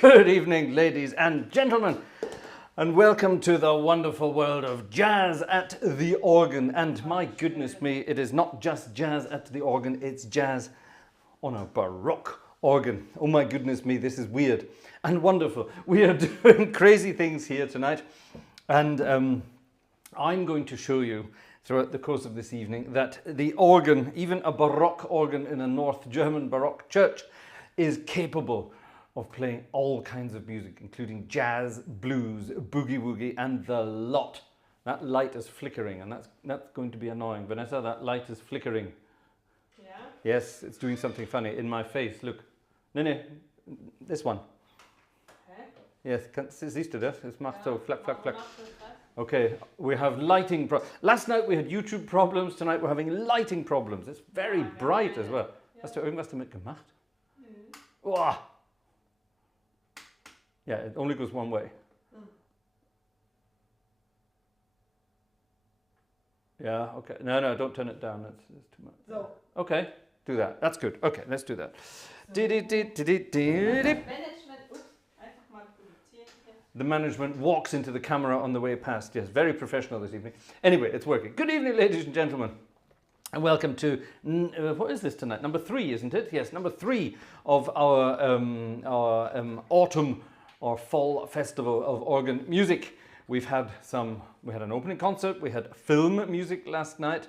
Good evening, ladies and gentlemen, and welcome to the wonderful world of jazz at the organ. And my goodness me, it is not just jazz at the organ, it's jazz on a Baroque organ. Oh my goodness me, this is weird and wonderful. We are doing crazy things here tonight, and I'm going to show you throughout the course of this evening that the organ, even a Baroque organ in a North German Baroque church, is capable of playing all kinds of music, including jazz, blues, boogie-woogie, and the lot. That light is flickering, and that's going to be annoying. Vanessa, that light is flickering. Yeah? Yes, it's doing something funny in my face. Look. No, this one. Okay. Yes, siehst du das? Es macht so flack, flack, flack. Mach das was? Okay, we have lighting last night we had YouTube problems, tonight we're having lighting problems. It's very bright as well. Hast du irgendwas damit gemacht? Wow. Yeah, it only goes one way. Yeah, okay. No, don't turn it down. That's too much. So. Okay, do that. That's good. Okay, let's do that. Management, ups, einfach mal produzieren hier. The management walks into the camera on the way past. Yes, very professional this evening. Anyway, it's working. Good evening, ladies and gentlemen. And welcome to, what is this tonight? Number 3, isn't it? Yes, number 3 of our autumn or fall festival of organ music. We had an opening concert, we had film music last night.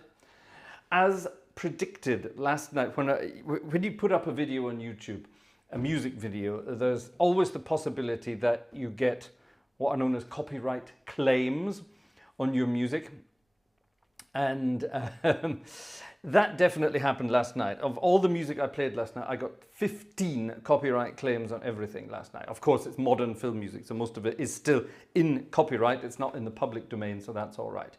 As predicted last night, when you put up a video on YouTube, a music video, there's always the possibility that you get what are known as copyright claims on your music. And that definitely happened last night. Of all the music I played last night, I got 15 copyright claims on everything last night. Of course, it's modern film music, so most of it is still in copyright. It's not in the public domain, so that's all right.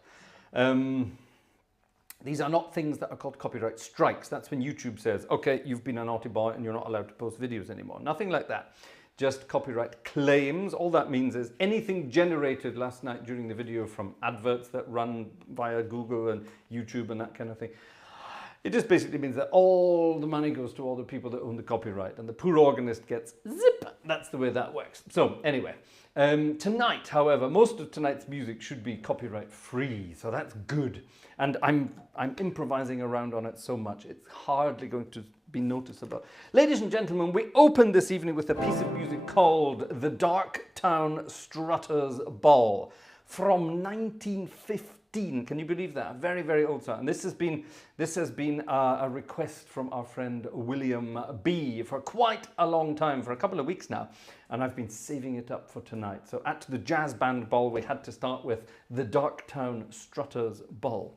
These are not things that are called copyright strikes. That's when YouTube says, okay, you've been a naughty boy and you're not allowed to post videos anymore. Nothing like that. Just copyright claims. All that means is anything generated last night during the video from adverts that run via Google and YouTube and that kind of thing. It just basically means that all the money goes to all the people that own the copyright and the poor organist gets zip. That's the way that works. So anyway, tonight, however, most of tonight's music should be copyright free. So that's good. And I'm improvising around on it so much, it's hardly going to be noticeable. Ladies and gentlemen, we opened this evening with a piece of music called The Darktown Strutters Ball from 1915. Can you believe that? A very, very old song. And this has been a request from our friend William B for quite a long time, for a couple of weeks now. And I've been saving it up for tonight. So at the jazz band ball, we had to start with The Darktown Strutters Ball.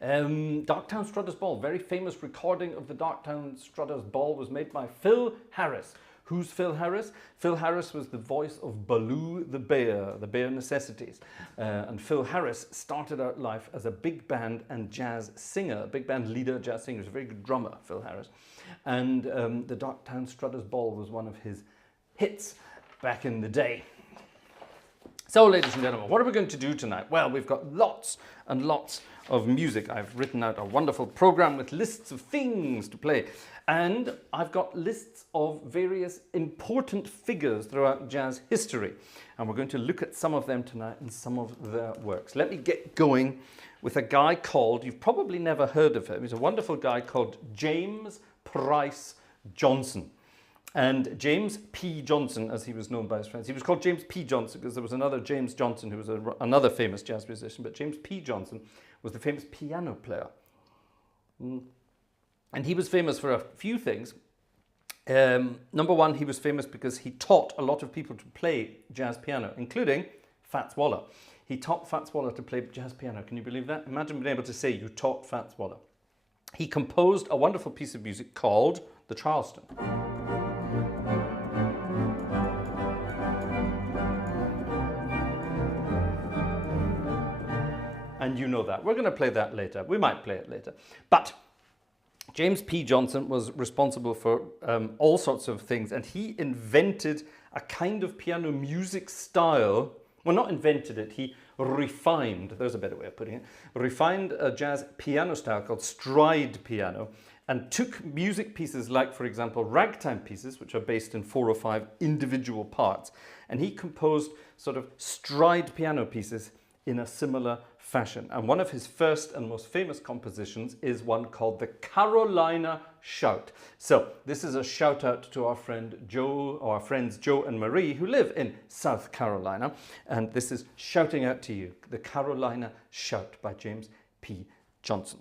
Darktown Strutters Ball, very famous recording of the Darktown Strutters Ball was made by Phil Harris. Who's Phil Harris? Phil Harris was the voice of Baloo the Bare Necessities. And Phil Harris started out life as a big band and jazz singer, big band leader, jazz singer. He's a very good drummer, Phil Harris. And the Darktown Strutters Ball was one of his hits back in the day. So, ladies and gentlemen, what are we going to do tonight? Well, we've got lots and lots of music. I've written out a wonderful program with lists of things to play. And I've got lists of various important figures throughout jazz history. And we're going to look at some of them tonight and some of their works. Let me get going with a guy called, you've probably never heard of him, he's a wonderful guy called James Price Johnson. And James P. Johnson, as he was known by his friends, he was called James P. Johnson because there was another James Johnson who was another famous jazz musician, but James P. Johnson was the famous piano player. And he was famous for a few things. Number one, he was famous because he taught a lot of people to play jazz piano, including Fats Waller. He taught Fats Waller to play jazz piano. Can you believe that? Imagine being able to say you taught Fats Waller. He composed a wonderful piece of music called the Charleston. And you know that. We're going to play that later. We might play it later. But James P. Johnson was responsible for all sorts of things, and he invented a kind of piano music style. Well, not invented it, he refined, there's a better way of putting it, refined a jazz piano style called stride piano, and took music pieces like, for example, ragtime pieces, which are based in 4 or 5 individual parts, and he composed sort of stride piano pieces in a similar fashion. And one of his first and most famous compositions is one called the Carolina Shout. So this is a shout out to our friend Joe, or our friends Joe and Marie, who live in South Carolina. And this is shouting out to you, the Carolina Shout by James P. Johnson.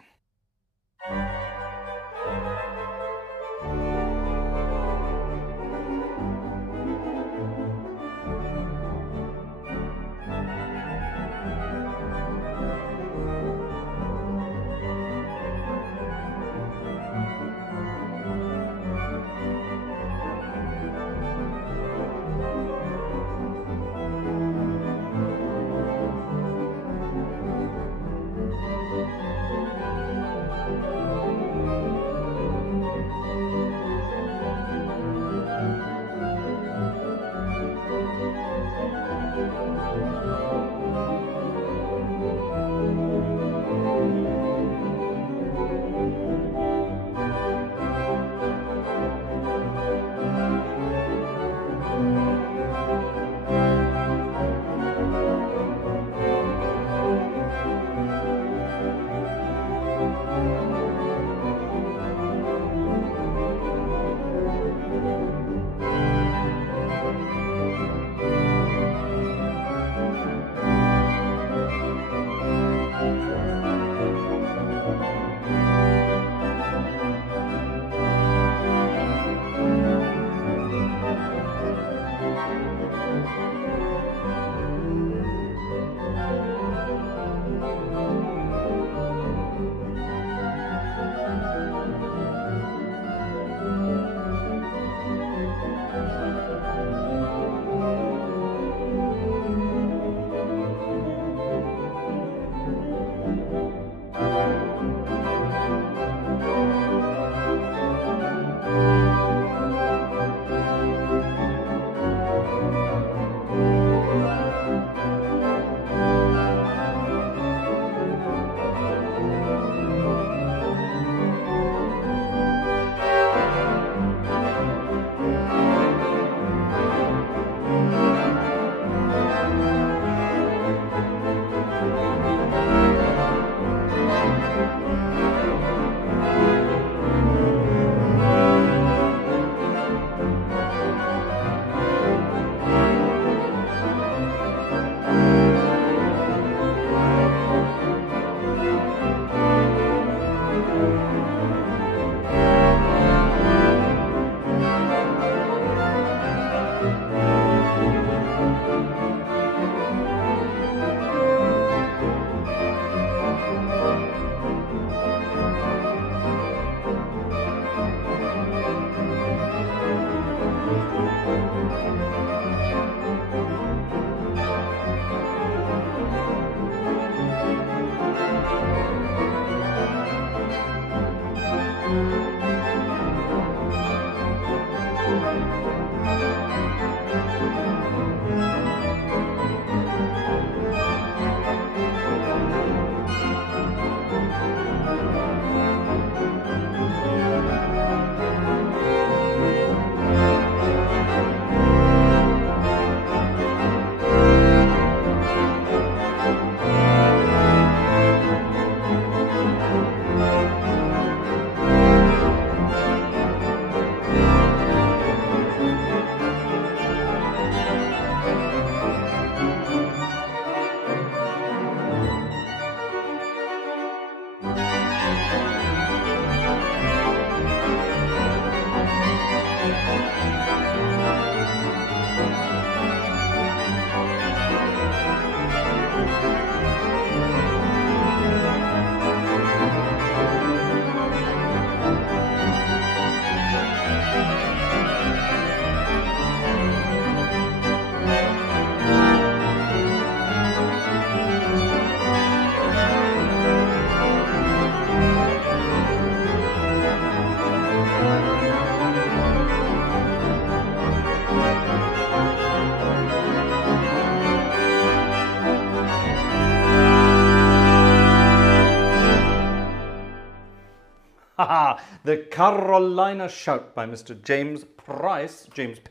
The Carolina Shout by Mr. James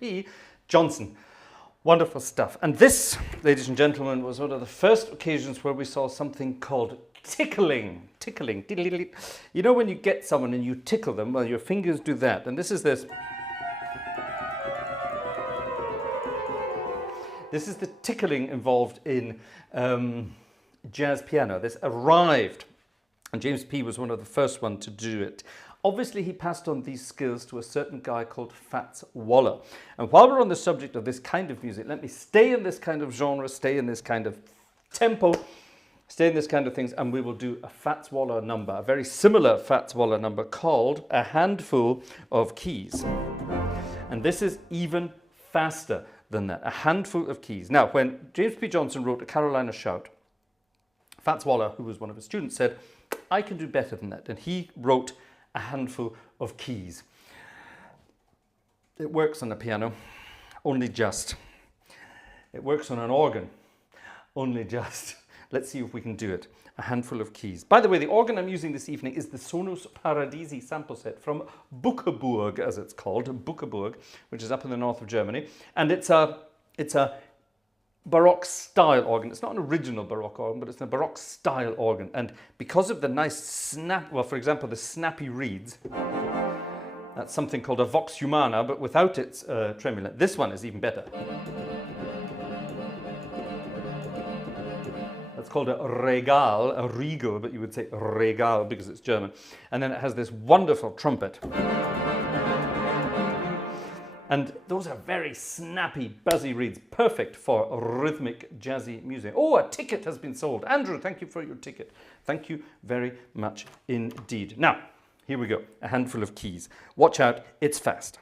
P. Johnson. Wonderful stuff. And this, ladies and gentlemen, was one of the first occasions where we saw something called tickling. Tickling. You know when you get someone and you tickle them, well, your fingers do that. And this is this. This is the tickling involved in jazz piano. This arrived, and James P. was one of the first one to do it. Obviously, he passed on these skills to a certain guy called Fats Waller. And while we're on the subject of this kind of music, let me stay in this kind of genre, stay in this kind of tempo, stay in this kind of things, and we will do a Fats Waller number, a very similar Fats Waller number called A Handful of Keys. And this is even faster than that, a handful of keys. Now, when James P. Johnson wrote A Carolina Shout, Fats Waller, who was one of his students, said, I can do better than that. And he wrote A Handful of Keys. It works on the piano, only just. It works on an organ, only just. Let's see if we can do it. A Handful of Keys. By the way, the organ I'm using this evening is the Sonus Paradisi sample set from Buckeburg, as it's called, Buckeburg, which is up in the north of Germany. And it's a Baroque style organ. It's not an original Baroque organ, but it's a Baroque style organ. And because of the nice snap, well, for example, the snappy reeds, that's something called a vox humana, but without its tremulant. This one is even better. It's called a regal, but you would say regal because it's German. And then it has this wonderful trumpet. And those are very snappy, buzzy reeds, perfect for rhythmic, jazzy music. Oh, a ticket has been sold. Andrew, thank you for your ticket. Thank you very much indeed. Now, here we go. A handful of keys. Watch out, it's fast.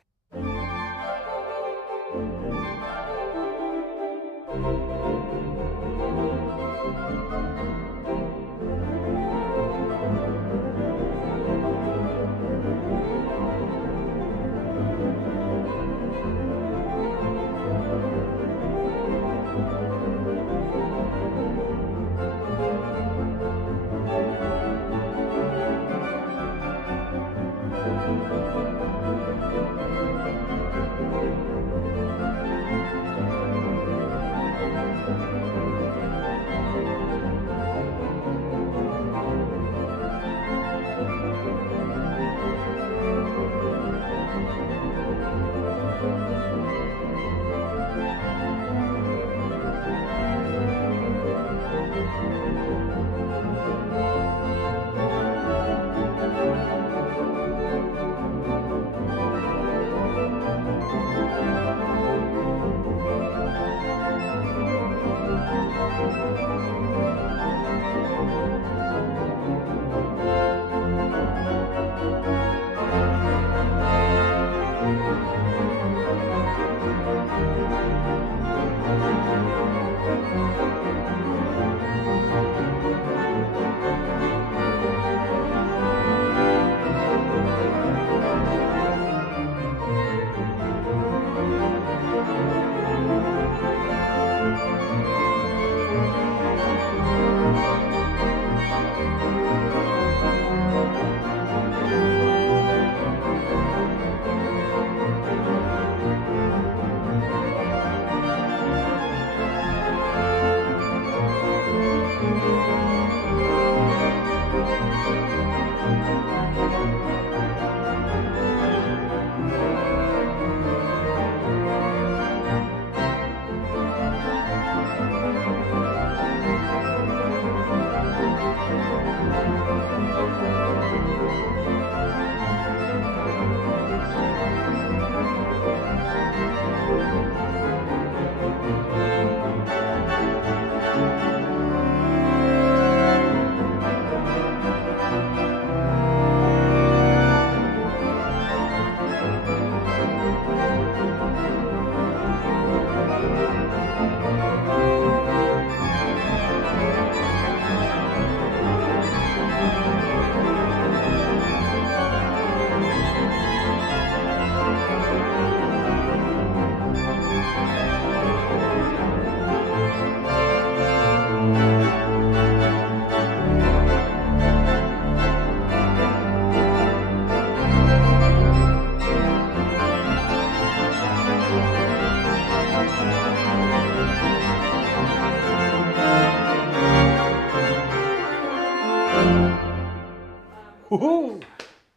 Woohoo!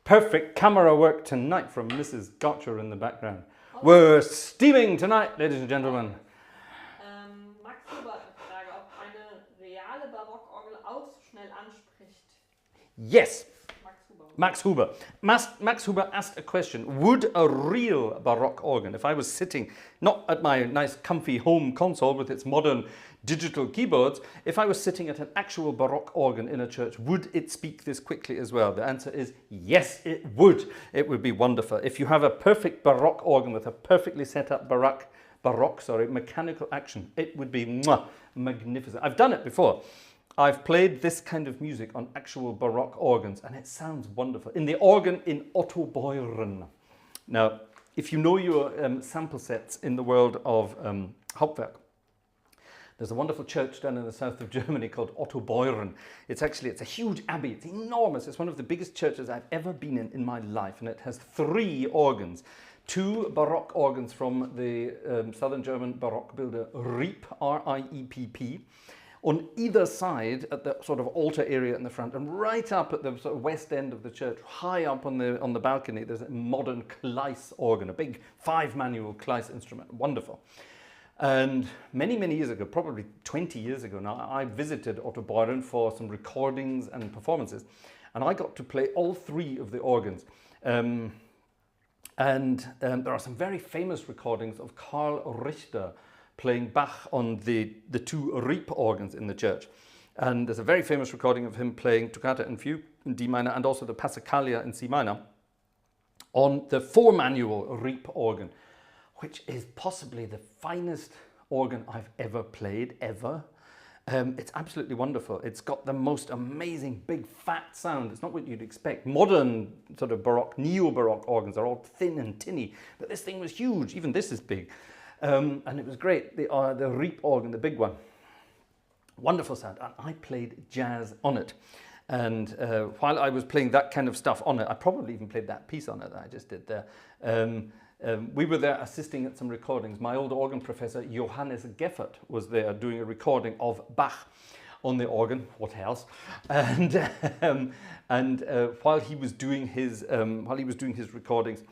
Perfect camera work tonight from Mrs. Gotcher in the background. We're steaming tonight, ladies and gentlemen. Max Huber hat eine Frage, ob eine reale Barockorgel auch so schnell anspricht. Yes, Max Huber. Max Huber. Max Huber asked a question. Would a real Baroque organ, if I was sitting not at my nice comfy home console with its modern digital keyboards, if I was sitting at an actual Baroque organ in a church, would it speak this quickly as well? The answer is yes, it would. It would be wonderful. If you have a perfect Baroque organ with a perfectly set up Baroque mechanical action, it would be magnificent. I've done it before. I've played this kind of music on actual Baroque organs and it sounds wonderful. In the organ in Ottobeuren. Now, if you know your sample sets in the world of Hauptwerk, there's a wonderful church down in the south of Germany called Ottobeuren. It's a huge abbey. It's enormous. It's one of the biggest churches I've ever been in my life. And it has 3 organs. 2 Baroque organs from the southern German Baroque builder Riep, R-I-E-P-P. On either side at the sort of altar area in the front, and right up at the sort of west end of the church, high up on the balcony, there's a modern Kleis organ, a big 5-manual Kleis instrument. Wonderful. And many, many years ago, probably 20 years ago now, I visited Ottobeuren for some recordings and performances. And I got to play all 3 of the organs. There are some very famous recordings of Karl Richter playing Bach on the 2 Riep organs in the church. And there's a very famous recording of him playing Toccata and Fugue in D minor and also the Passacaglia in C minor on the 4-manual Riep organ, which is possibly the finest organ I've ever played, ever. It's absolutely wonderful. It's got the most amazing big fat sound. It's not what you'd expect. Modern sort of Baroque, neo-Baroque organs are all thin and tinny, but this thing was huge. Even this is big. And it was great. The Riep organ, the big one. Wonderful sound. And I played jazz on it. And while I was playing that kind of stuff on it, I probably even played that piece on it that I just did there. We were there assisting at some recordings. My old organ professor, Johannes Geffert, was there doing a recording of Bach on the organ. What else? And while he was doing his recordings,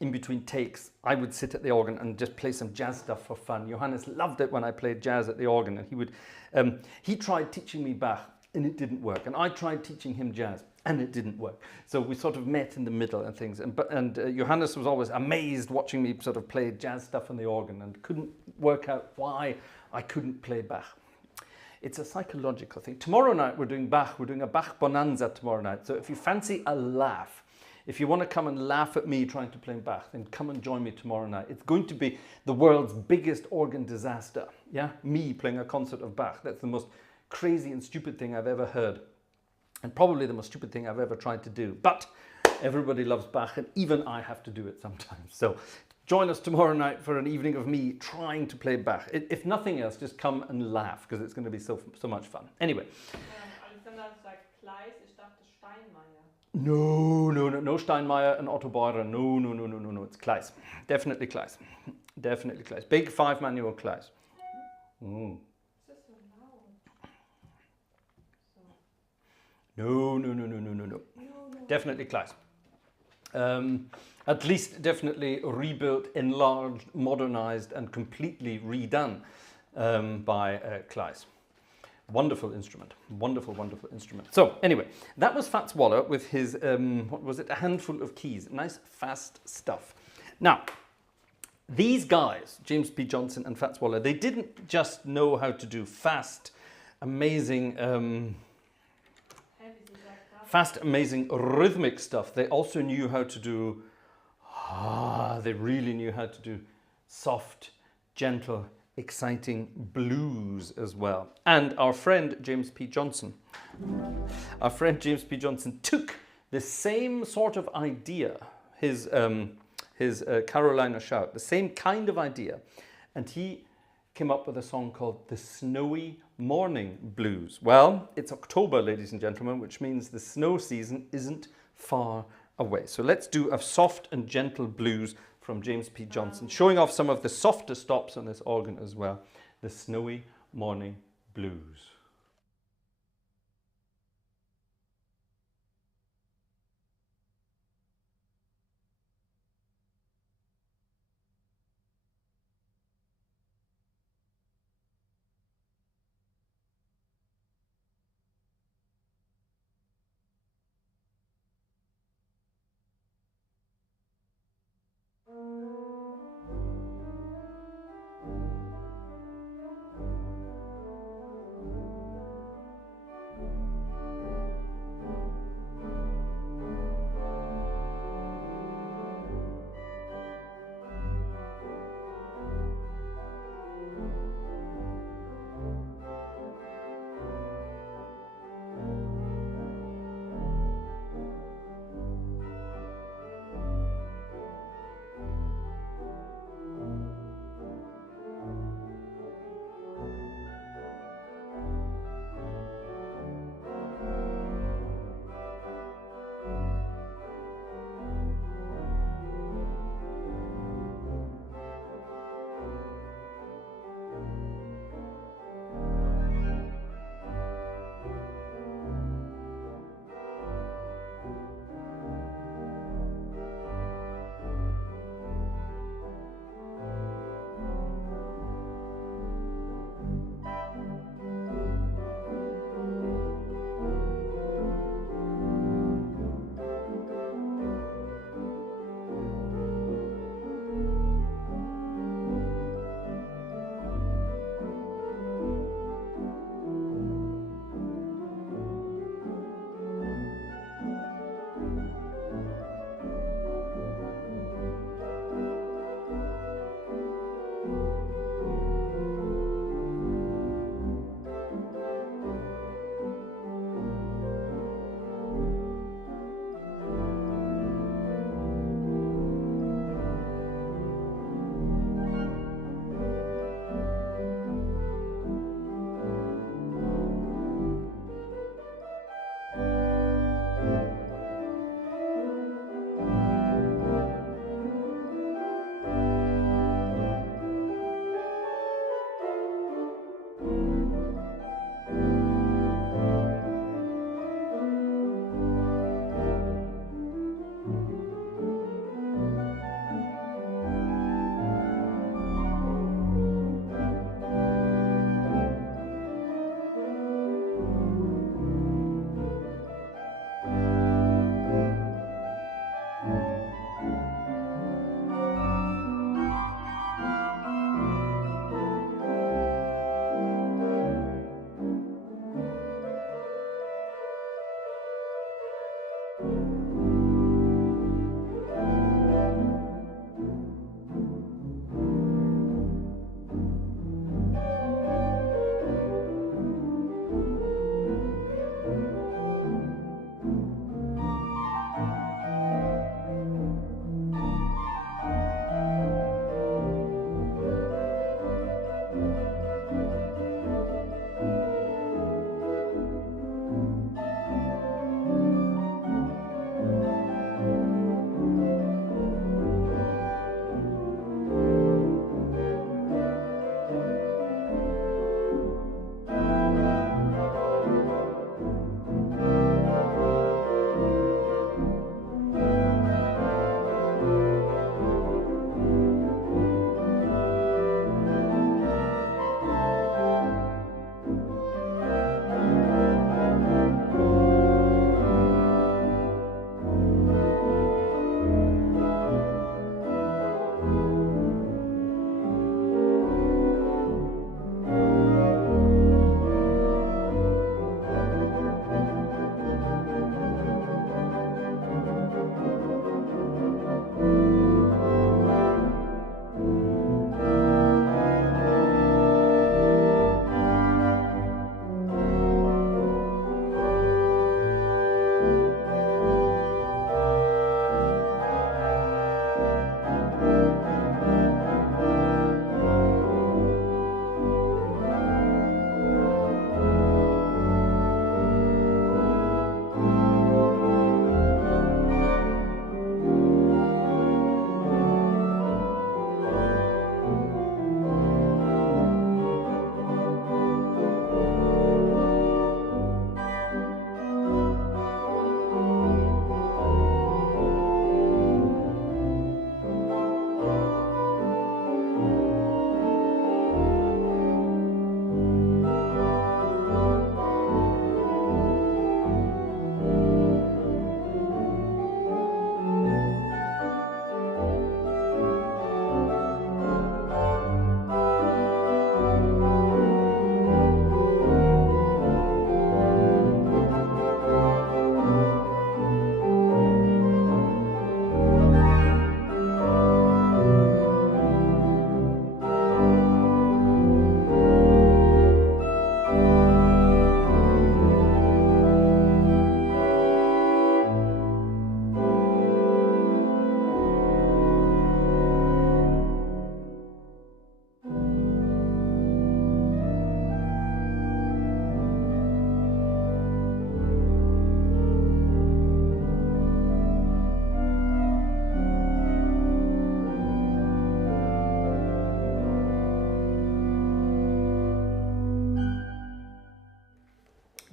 in between takes, I would sit at the organ and just play some jazz stuff for fun. Johannes loved it when I played jazz at the organ, and he tried teaching me Bach, and it didn't work. And I tried teaching him jazz, and it didn't work. So we sort of met in the middle and things. And Johannes was always amazed watching me sort of play jazz stuff on the organ and couldn't work out why I couldn't play Bach. It's a psychological thing. Tomorrow night we're doing Bach. We're doing a Bach bonanza tomorrow night. So if you fancy a laugh, if you want to come and laugh at me trying to play Bach, then come and join me tomorrow night. It's going to be the world's biggest organ disaster. Yeah, me playing a concert of Bach. That's the most crazy and stupid thing I've ever heard. And probably the most stupid thing I've ever tried to do. But everybody loves Bach, and even I have to do it sometimes. So join us tomorrow night for an evening of me trying to play Bach. If nothing else, just come and laugh, because it's going to be so much fun. Anyway. Alexander sagt Kleis, ich dachte Steinmeier. No Steinmeier and Ottobeuren. No. It's Kleis. Definitely Kleis. Definitely Kleis. Big 5-manual Kleis. Mm. Is this so loud? No. Definitely Kleis. At least definitely rebuilt, enlarged, modernized, and completely redone by Kleis. Wonderful instrument. Wonderful instrument. So anyway, that was Fats Waller with his, what was it, a handful of keys. Nice, fast stuff. Now, these guys, James P. Johnson and Fats Waller, they didn't just know how to do fast, amazing rhythmic stuff. They also knew how to do, they really knew how to do soft, gentle, exciting blues as well. And our friend James P. Johnson took the same sort of idea, his Carolina Shout, the same kind of idea, and he came up with a song called The Snowy Morning Blues. Well, it's October, ladies and gentlemen, which means the snow season isn't far away. So let's do a soft and gentle blues from James P. Johnson, showing off some of the softer stops on this organ as well. The Snowy Morning Blues.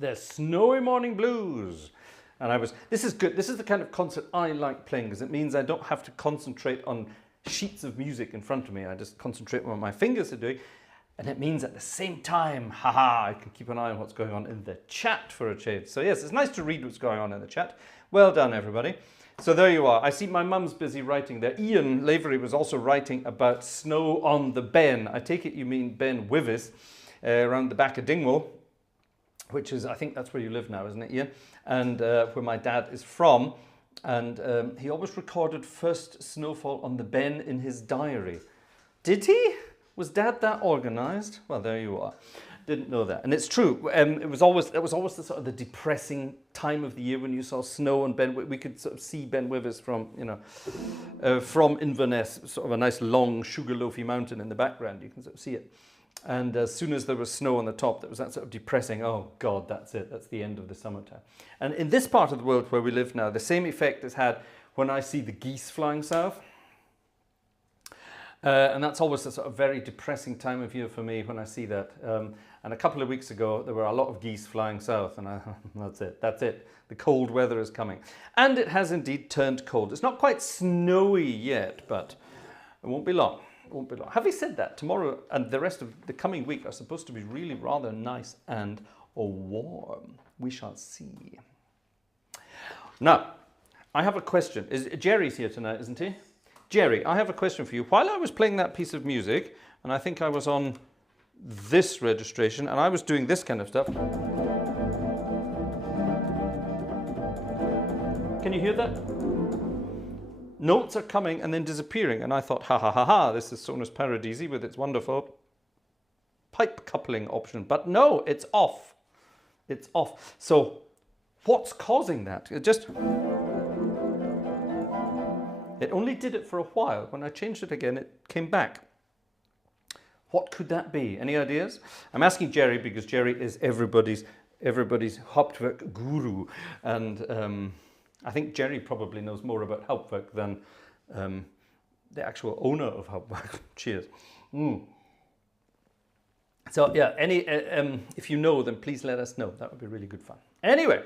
the Snowy Morning Blues. And this is good. This is the kind of concert I like playing because it means I don't have to concentrate on sheets of music in front of me. I just concentrate on what my fingers are doing. And it means at the same time, I can keep an eye on what's going on in the chat for a change. So yes, it's nice to read what's going on in the chat. Well done, everybody. So there you are. I see my mum's busy writing there. Ian Lavery was also writing about snow on the Ben. I take it you mean Ben Wyvis, around the back of Dingwall, which is, I think that's where you live now, isn't it, Ian? And where my dad is from. And he always recorded first snowfall on the Ben in his diary. Did he? Was Dad that organised? Well, there you are. Didn't know that. And it's true. It was always the sort of the depressing time of the year when you saw snow on Ben. We could sort of see Ben Wyvis from, from Inverness, sort of a nice long Sugarloafy mountain in the background. You can sort of see it. And as soon as there was snow on the top, there was that sort of depressing, oh God, that's it. That's the end of the summertime. And in this part of the world where we live now, the same effect is had when I see the geese flying south. And that's always a sort of very depressing time of year for me when I see that. And a couple of weeks ago, there were a lot of geese flying south, and that's it. The cold weather is coming. And it has indeed turned cold. It's not quite snowy yet, but it won't be long. It won't be long. Having said that, tomorrow and the rest of the coming week are supposed to be really rather nice and warm. We shall see. Now, I have a question. Jerry's here tonight, isn't he? Jerry, I have a question for you. While I was playing that piece of music, and I think I was on this registration, and I was doing this kind of stuff. Can you hear that? Notes are coming and then disappearing, and I thought, ha, this is Sonus Paradisi with its wonderful pipe coupling option. But no, it's off. It's off. So what's causing that? It only did it for a while. When I changed it again, it came back. What could that be? Any ideas? I'm asking Jerry because Jerry is everybody's Hauptwerk guru. And I think Jerry probably knows more about Hauptwerk than the actual owner of Hauptwerk. Cheers. So yeah, if you know, then please let us know. That would be really good fun. Anyway.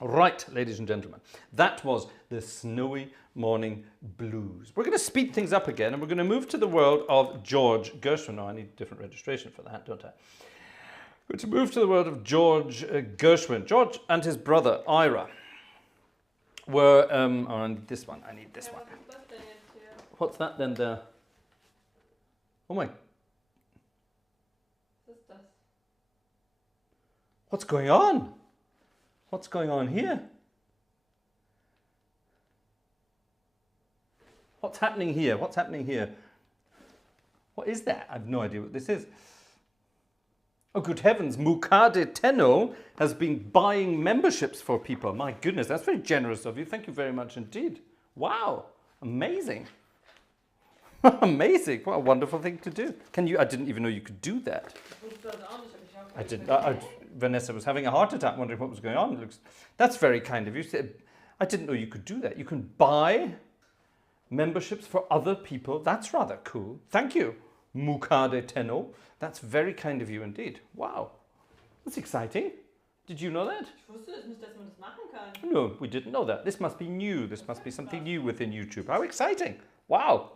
Right, ladies and gentlemen, that was the Snowy Morning Blues. We're going to speed things up again, and we're going to move to the world of George Gershwin. Now, I need a different registration for that, don't I? We're going to move to the world of George Gershwin. George and his brother, Ira, were... I need this one. What's that then there? Oh my... What's going on? What's going on here? What's happening here? What's happening here? What is that? I have no idea what this is. Oh, good heavens. Mukade Tenno has been buying memberships for people. My goodness, that's very generous of you. Thank you very much indeed. Wow. Amazing. Amazing. What a wonderful thing to do. I didn't even know you could do that. I didn't. Vanessa was having a heart attack wondering what was going on. That's very kind of you. I didn't know you could do that. You can buy memberships for other people. That's rather cool. Thank you, Mukade Tenno. That's very kind of you indeed. Wow. That's exciting. Did you know that? No, we didn't know that. This must be new. This must be something new within YouTube. How exciting. Wow.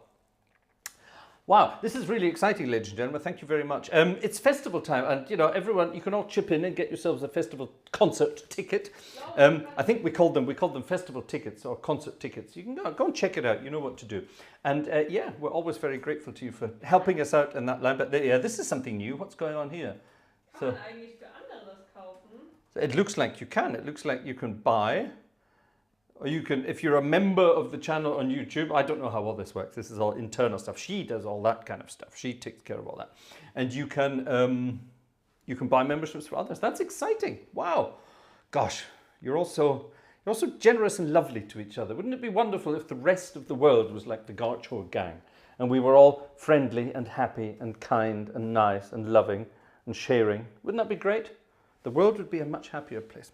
Wow, this is really exciting, ladies and gentlemen. Thank you very much. It's festival time, and everyone, you can all chip in and get yourselves a festival concert ticket. I think we called them festival tickets or concert tickets. You can go and check it out. You know what to do. And yeah, we're always very grateful to you for helping us out in that line. But yeah, this is something new. What's going on here? So it looks like you can. It looks like you can buy. Or you can, if you're a member of the channel on YouTube, I don't know how all this works. This is all internal stuff. She does all that kind of stuff. She takes care of all that. And you can buy memberships for others. That's exciting. Wow. Gosh, you're also generous and lovely to each other. Wouldn't it be wonderful if the rest of the world was like the Garchor gang and we were all friendly and happy and kind and nice and loving and sharing? Wouldn't that be great? The world would be a much happier place.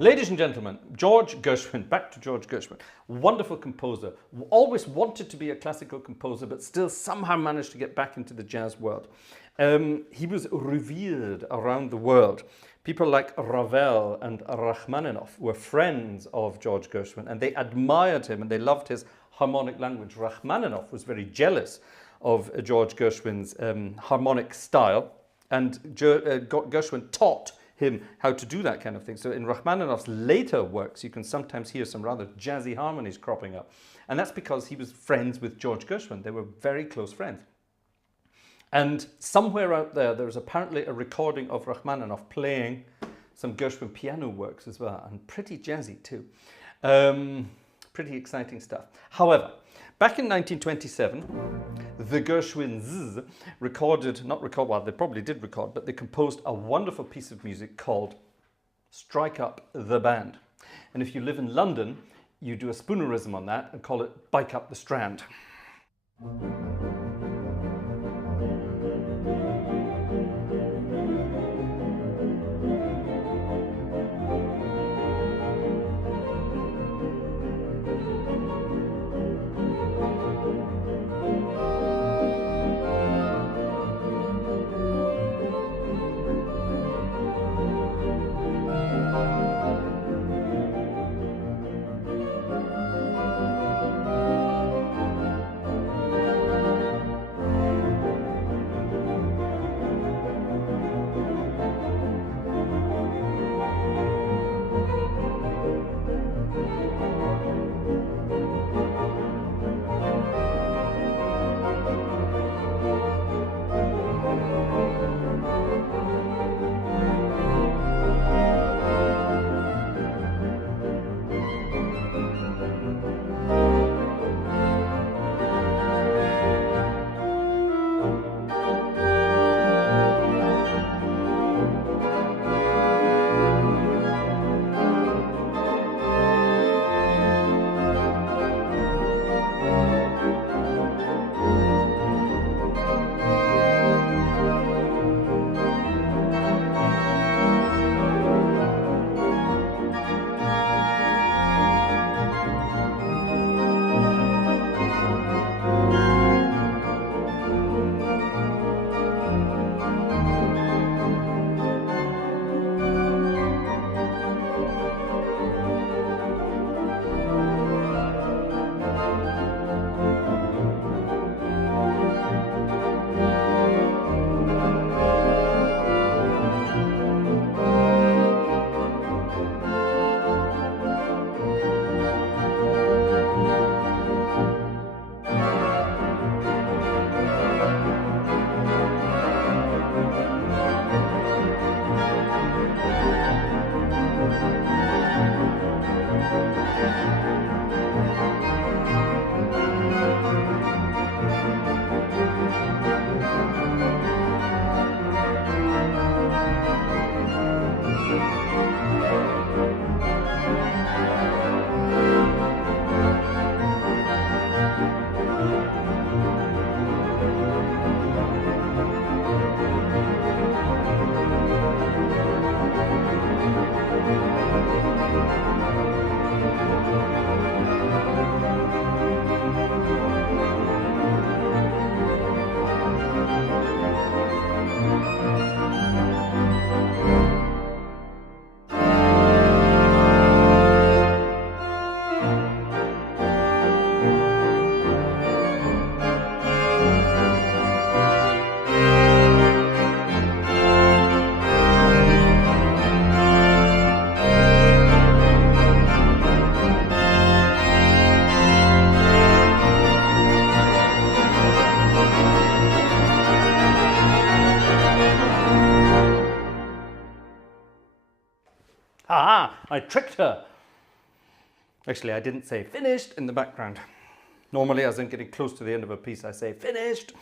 Ladies and gentlemen, George Gershwin, back to George Gershwin, wonderful composer, always wanted to be a classical composer, but still somehow managed to get back into the jazz world. He was revered around the world. People like Ravel and Rachmaninoff were friends of George Gershwin, and they admired him and they loved his harmonic language. Rachmaninoff was very jealous of George Gershwin's harmonic style, and Gershwin taught him how to do that kind of thing. So in Rachmaninoff's later works, you can sometimes hear some rather jazzy harmonies cropping up. And that's because he was friends with George Gershwin. They were very close friends. And somewhere out there, there's apparently a recording of Rachmaninoff playing some Gershwin piano works as well, and pretty jazzy too. Pretty exciting stuff. However, back in 1927, the Gershwins well, they probably did record, but they composed a wonderful piece of music called Strike Up the Band. And if you live in London, you do a spoonerism on that and call it Bike Up the Strand. Ah, I tricked her. Actually, I didn't say finished in the background. Normally, as I'm getting close to the end of a piece, I say finished,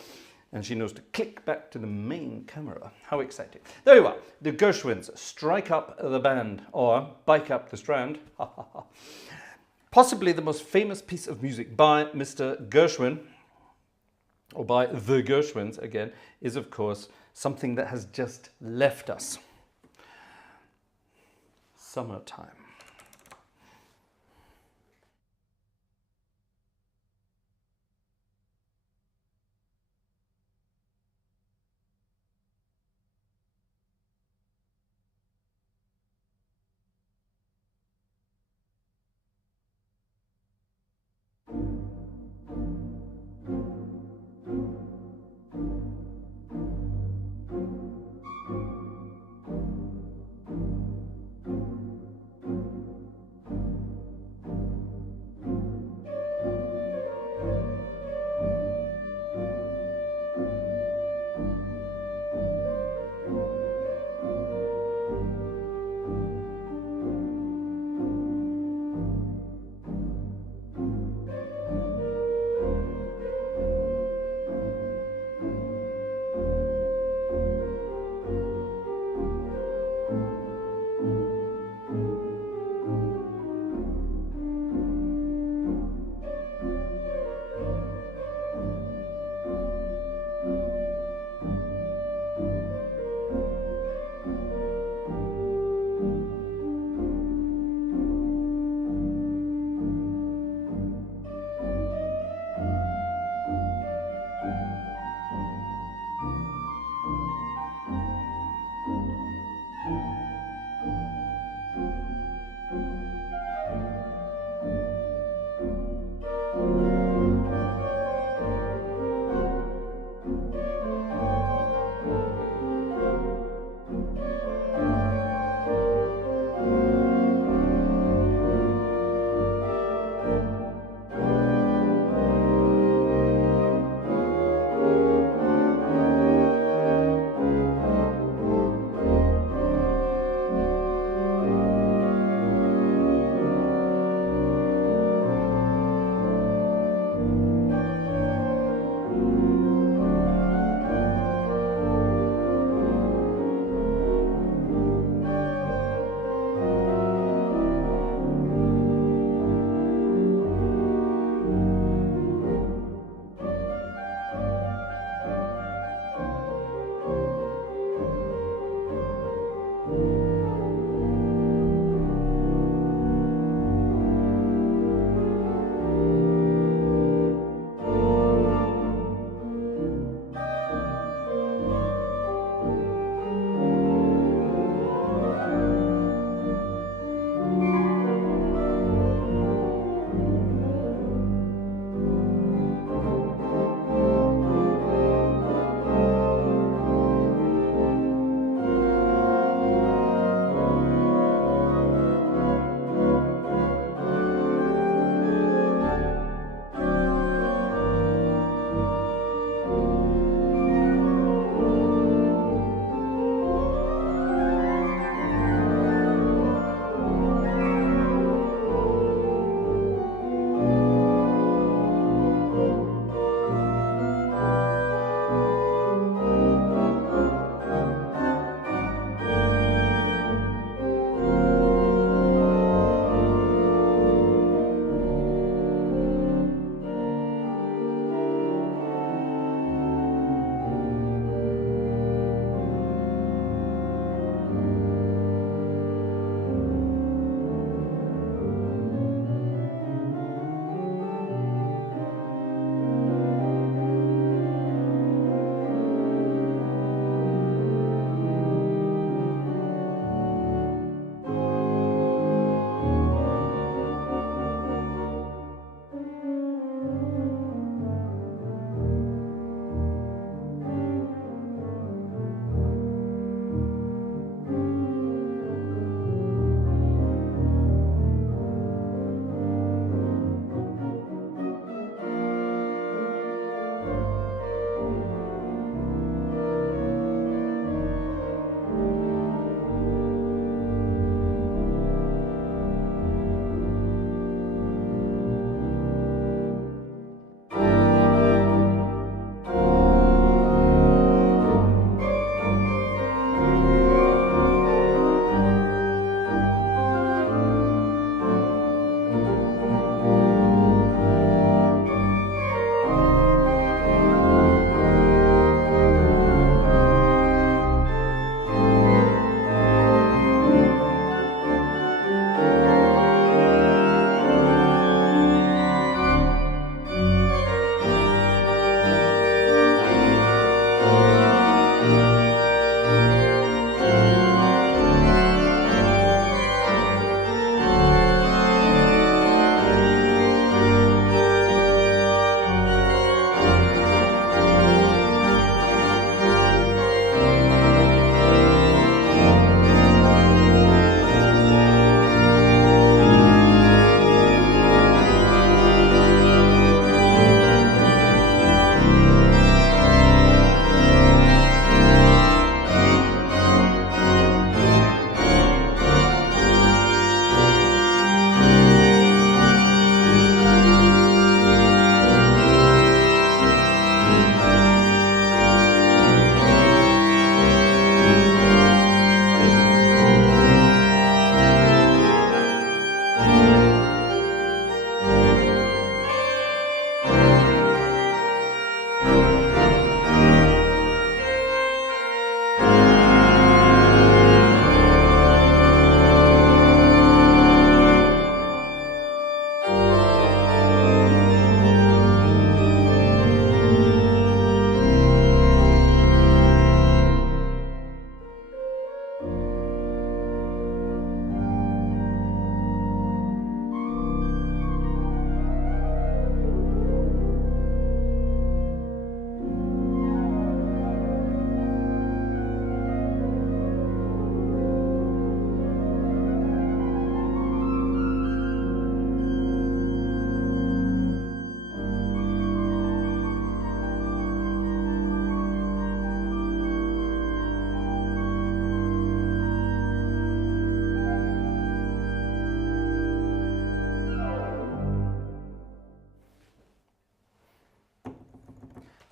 and she knows to click back to the main camera. How exciting. There you are, the Gershwins, Strike Up the Band, or Bike Up the Strand. Possibly the most famous piece of music by Mr. Gershwin, or by the Gershwins again, is of course something that has just left us. Summertime.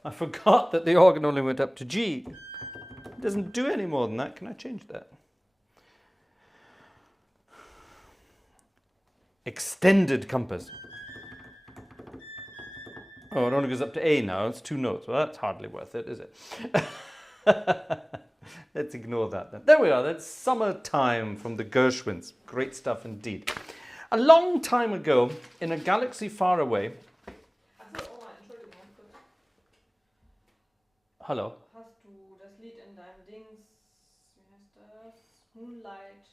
I forgot that the organ only went up to G. It doesn't do any more than that. Can I change that? Extended compass. Oh, it only goes up to A now. It's 2 notes. Well, that's hardly worth it, is it? Let's ignore that then. There we are. That's Summertime from the Gershwins. Great stuff indeed. A long time ago, in a galaxy far away... Achso, Oma, Entschuldigung, kurz. Hello. Hast du das Lied in deinem Dings, wie heißt das? Moonlight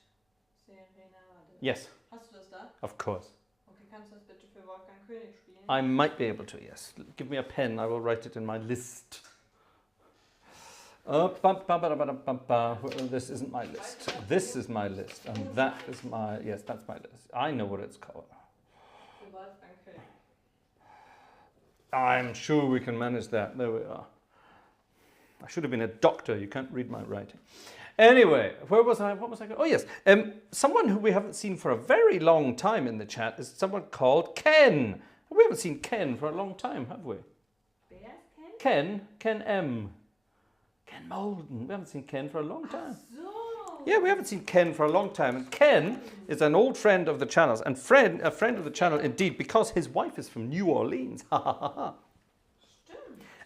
Serenade. Yes, Hast du das da? of course. Okay, kannst du das bitte für Wolfgang König spielen? I might be able to, yes. Give me a pen. I will write it in my list. This isn't my list. This is my list. And that is my... Yes, that's my list. I know what it's called. Für Wolfgang König. I'm sure we can manage that. There we are. I should have been a doctor. You can't read my writing. Anyway, where was I? What was I going? Oh, yes. Someone who we haven't seen for a very long time in the chat is someone called Ken. We haven't seen Ken for a long time, have we? Wer ist Ken? Ken M. Ken Molden. We haven't seen Ken for a long time. So. Yeah, we haven't seen Ken for a long time. And Ken is an old friend of the channels, and a friend of the channel indeed, because his wife is from New Orleans. Ha ha ha ha.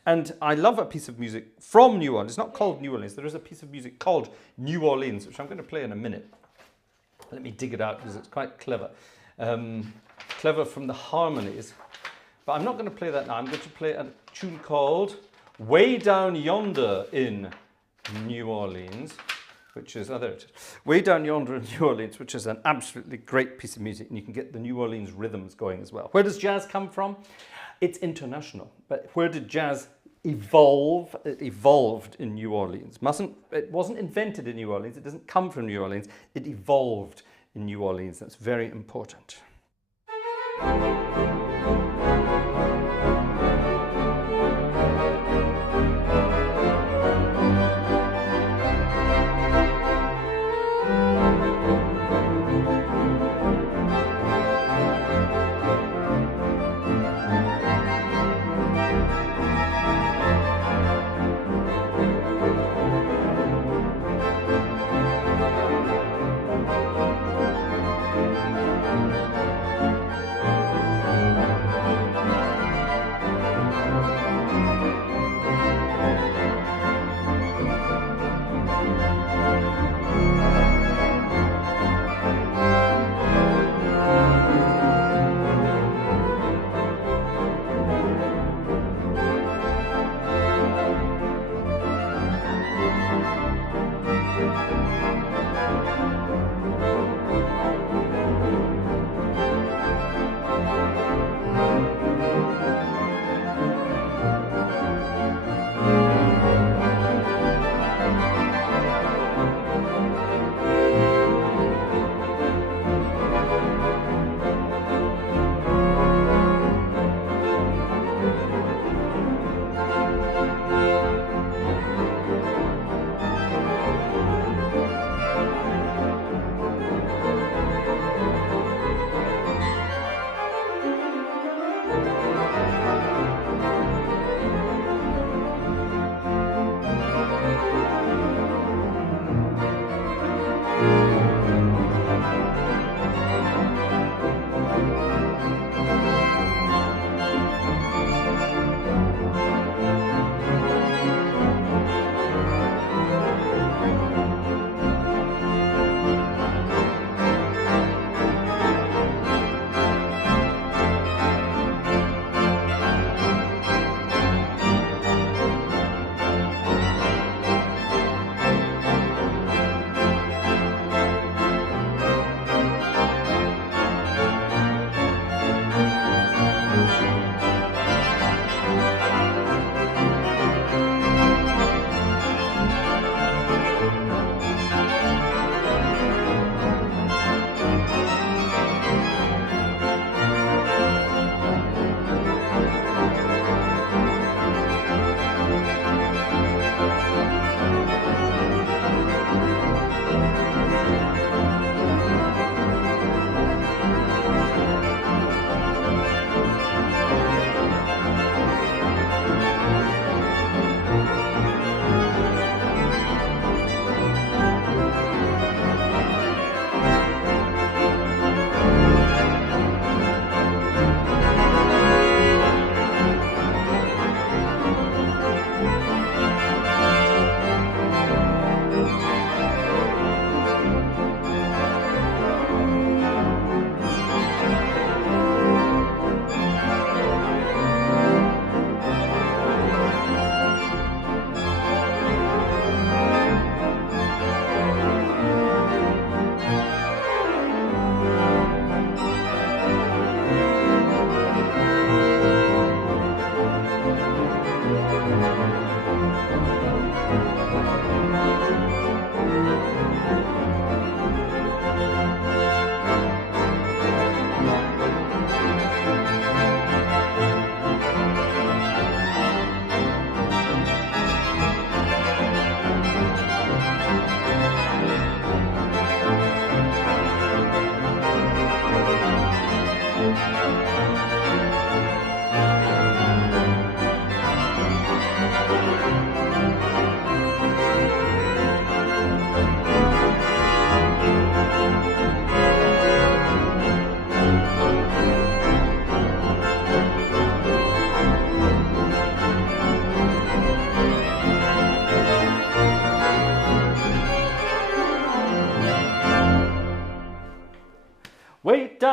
And I love a piece of music from New Orleans. It's not called New Orleans. There is a piece of music called New Orleans, which I'm going to play in a minute. Let me dig it out because it's quite clever. Clever from the harmonies. But I'm not going to play that now. I'm going to play a tune called Way Down Yonder in New Orleans, which is, oh, there it is. Way Down Yonder in New Orleans, which is an absolutely great piece of music. And you can get the New Orleans rhythms going as well. Where does jazz come from? It's international. But where did jazz evolve? It evolved in New Orleans. It wasn't invented in New Orleans. It doesn't come from New Orleans. It evolved in New Orleans. That's very important.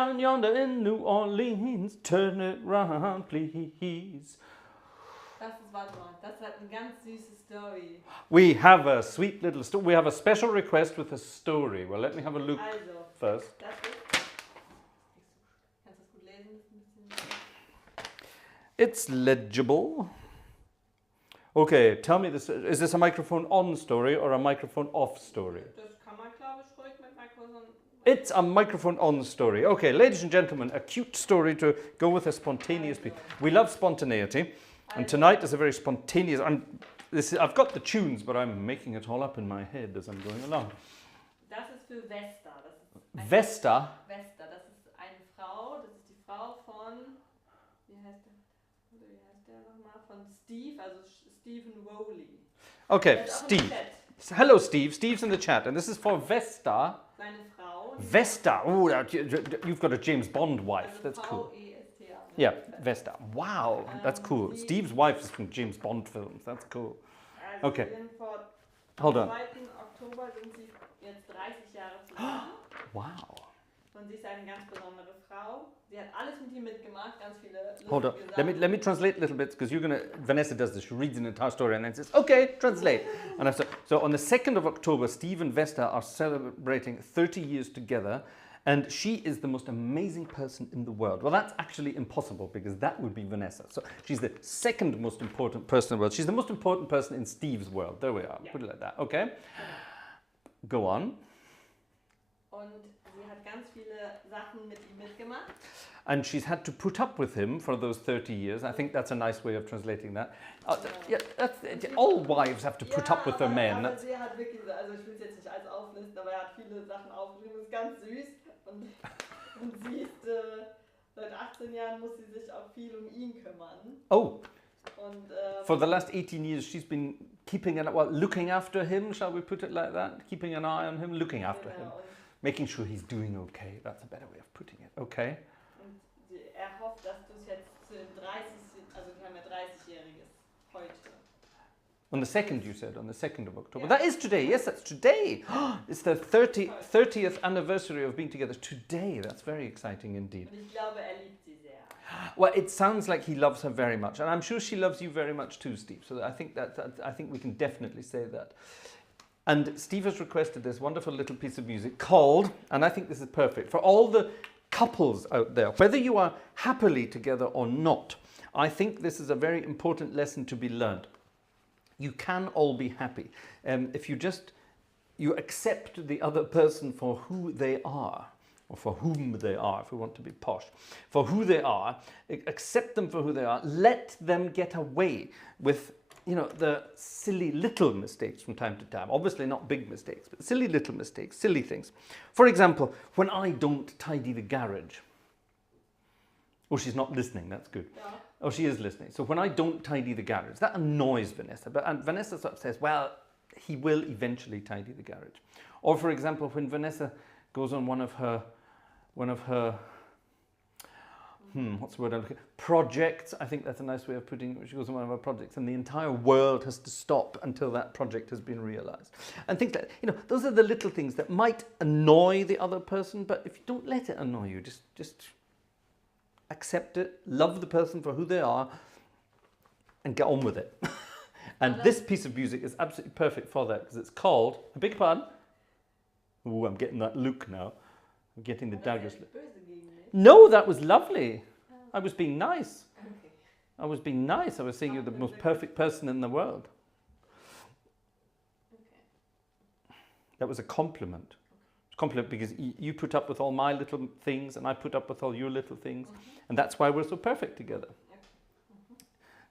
down yonder in New Orleans. Turn it round, please. Warte mal, das hat eine ganz süße Story. We have a sweet little story. We have a special request with a story. Well, let me have a look Also, first. das ist. Kannst du das gut lesen? It's legible. Okay, tell me this. Is this a microphone on story or a microphone off story? Das kann man, glaube ich, ruhig mit Mikrofon. It's a microphone on story. Okay, ladies and gentlemen, a cute story to go with a spontaneous piece. We love spontaneity, and tonight is a very spontaneous. I've got the tunes, but I'm making it all up in my head as I'm going along. Das ist für Vesta. Das ist Vesta. Vesta, das ist eine Frau. Das ist die Frau von. Wie heißt der nochmal? Von Steve, also Stephen Rowley. Okay, Der ist auch im Steve. Chat. Hello, Steve. Steve's in the chat, and this is for Vesta. Seine Frau. Vesta. Oh, you've got a James Bond wife. Also That's cool. V-E-S-T-A, ne? Yeah, Vesta. Wow, that's cool. die- Steve's wife is from James Bond films. That's cool. Also Okay. Vor Hold on. 2. Oktober sind sie jetzt 30 Jahre zusammen. Wow. Und sie ist eine ganz besondere Frau. Sie hat alles mit ihm mitgemacht, ganz viele Hold on. lustige Let me translate a little bit because Vanessa does this. She reads an entire story and then says, "Okay, translate." And so on the 2nd of October, Steve and Vesta are celebrating 30 years together, and she is the most amazing person in the world. Well, that's actually impossible because that would be Vanessa. So she's the second most important person in the world. She's the most important person in Steve's world. There we are. Yeah. Put it like that. Okay. Go on. Und sie hat ganz viele Sachen mit ihm mitgemacht. And she's had to put up with him for those 30 years. I think that's a nice way of translating that. Yeah, all wives have to put up with their men. Aber That's- sie hat wirklich, also ich will es jetzt nicht alles auflisten, aber er hat viele Sachen aufgeschrieben, das ist ganz süß. Und sie ist, seit 18 Jahren muss sie sich auch viel um ihn kümmern. Oh, Und for the last 18 years, she's been looking after him, shall we put it like that? Keeping an eye on him, looking after him. genau, Making sure he's doing okay. That's a better way of putting it. Okay. und er hofft, dass du es jetzt zu dem 30, also wir haben ja 30-Jähriges heute. On the 2nd, you said, on the 2nd of October. Yeah. That is today. Yes, that's today. It's the 30th anniversary of being together. Today. That's very exciting indeed. Und ich glaube, er liebt sie sehr. Well, it sounds like he loves her very much, and I'm sure she loves you very much too, Steve. So I think I think we can definitely say that. And Steve has requested this wonderful little piece of music called, and I think this is perfect for all the couples out there, whether you are happily together or not. I think this is a very important lesson to be learned. You can all be happy if you accept the other person for who they are, or for whom they are, if we want to be posh, for who they are. Accept them for who they are. Let them get away with, the silly little mistakes from time to time. Obviously not big mistakes, but silly little mistakes, silly things. For example, when I don't tidy the garage. Oh, she's not listening. That's good. Ja. Oh, she is listening. So when I don't tidy the garage, that annoys Vanessa. And Vanessa sort of says, well, he will eventually tidy the garage. Or for example, when Vanessa goes on one of her what's the word I'm looking for? Projects. I think that's a nice way of putting it. She goes on one of her projects and the entire world has to stop until that project has been realized. And things like, those are the little things that might annoy the other person, but if you don't let it annoy you, just accept it, love the person for who they are, and get on with it. And this piece of music is absolutely perfect for that because it's called, I beg your pardon? Ooh, I'm getting that look now. I'm getting the Aber das daggers ist look. ja nicht böse gegen mich. No, that was lovely. I was being nice. Okay. I was being nice. I was saying you're the most perfect person in the world. Okay. That was a compliment. Compliment because you put up with all my little things and I put up with all your little things. And that's why we're so perfect together.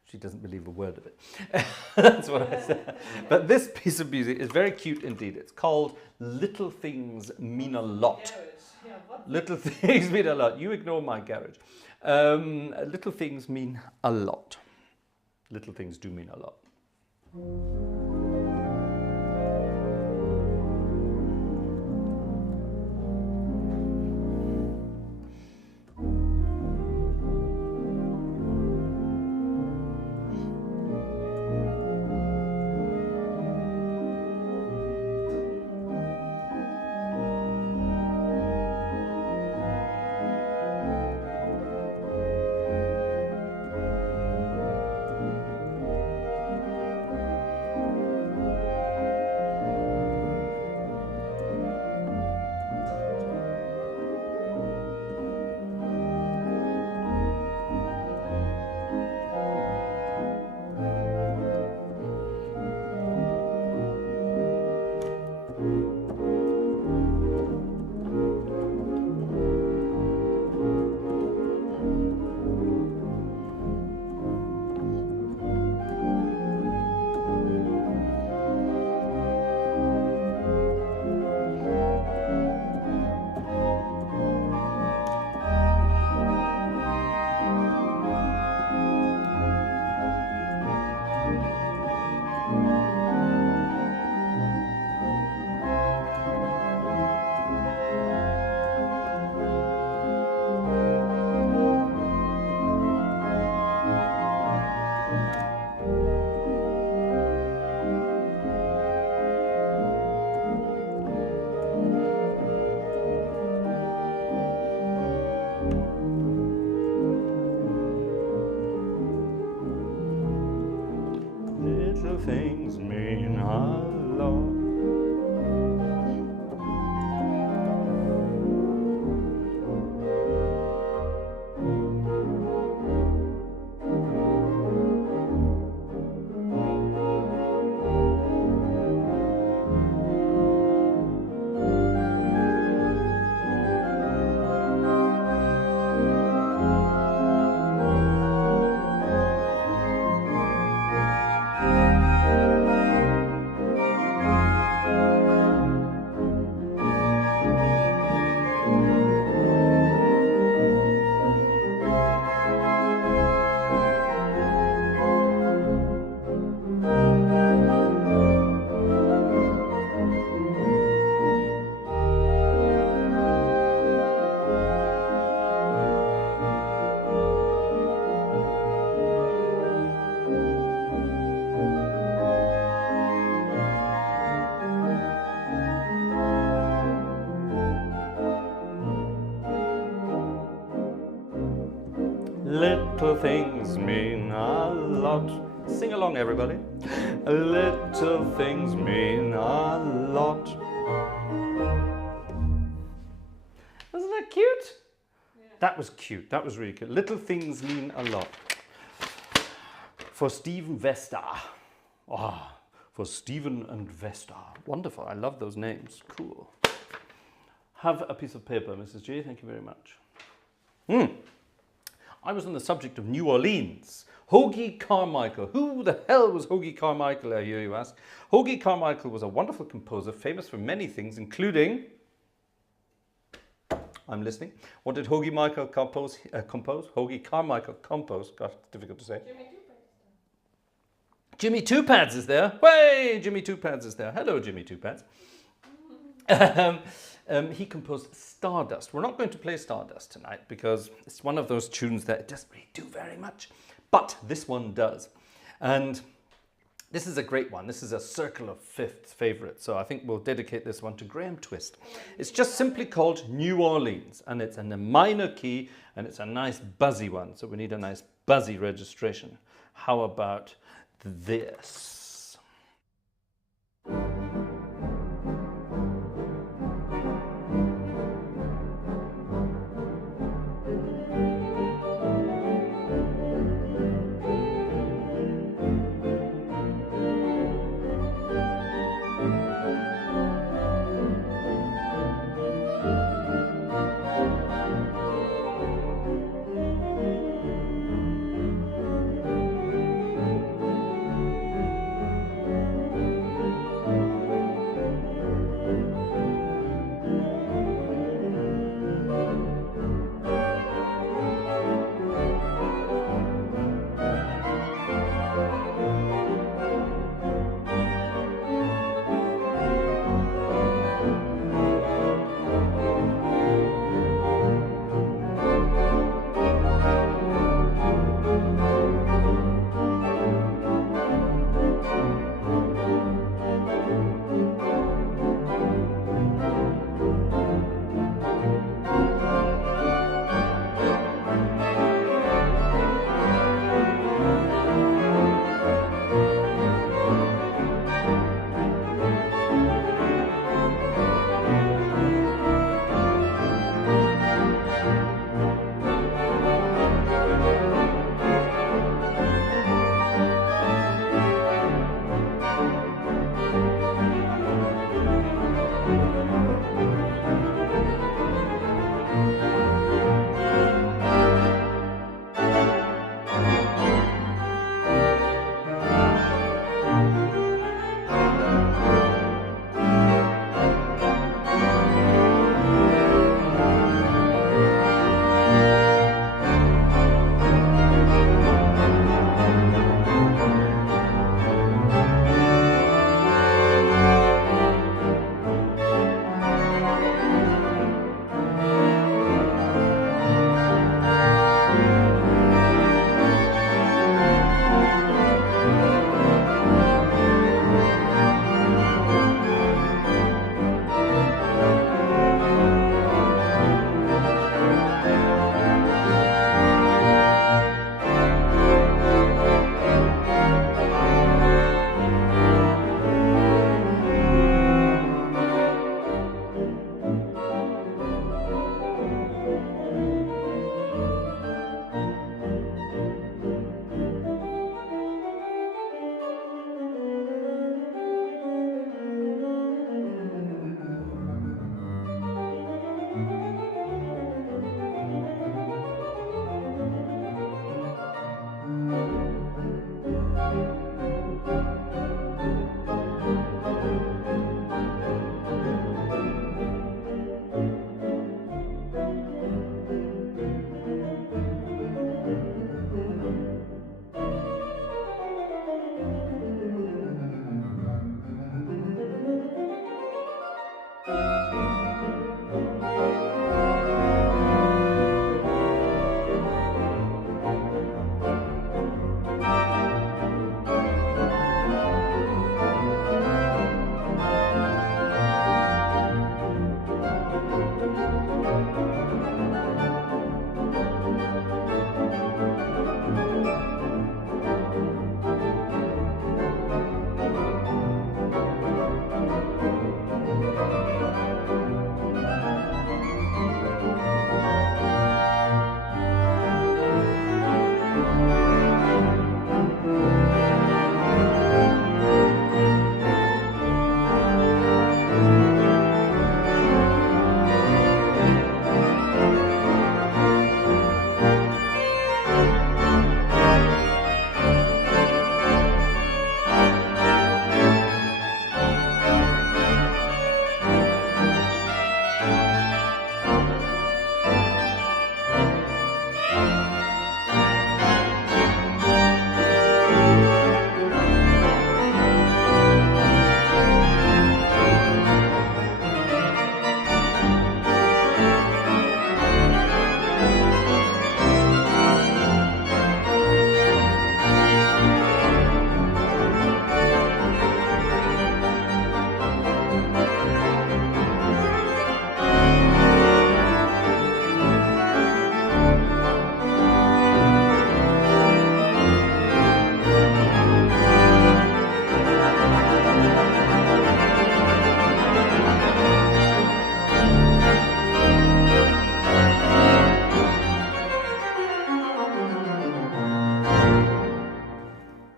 She doesn't believe a word of it. That's what I said. But this piece of music is very cute indeed. It's called Little Things Mean a Lot. Garage. Ja, what? Little things mean a lot. You ignore my garage. Little things mean a lot. Little things do mean a lot. Little things mean a lot. Little things mean a lot. Sing along, everybody. Little things mean a lot. Isn't that cute? Yeah. That was cute. That was really cute. Little things mean a lot. For Stephen Vesta. Ah, for Stephen and Vesta. Wonderful. I love those names. Cool. Have a piece of paper, Mrs. G. Thank you very much. I was on the subject of New Orleans. Hoagy Carmichael. Who the hell was Hoagy Carmichael, I hear you ask? Hoagy Carmichael was a wonderful composer, famous for many things, including... I'm listening. What did Hoagy Michael compose? Hoagy Carmichael compose. God, it's difficult to say. Jimmy Two Pads is there. Way, Jimmy Two Pads is there. Hello, Jimmy Two Pads. He composed Stardust. We're not going to play Stardust tonight because it's one of those tunes that it doesn't really do very much. But this one does. And this is a great one. This is a circle of fifths favorite. So I think we'll dedicate this one to Graham Twist. It's just simply called New Orleans. And it's in a minor key. And it's a nice buzzy one. So we need a nice buzzy registration. How about this?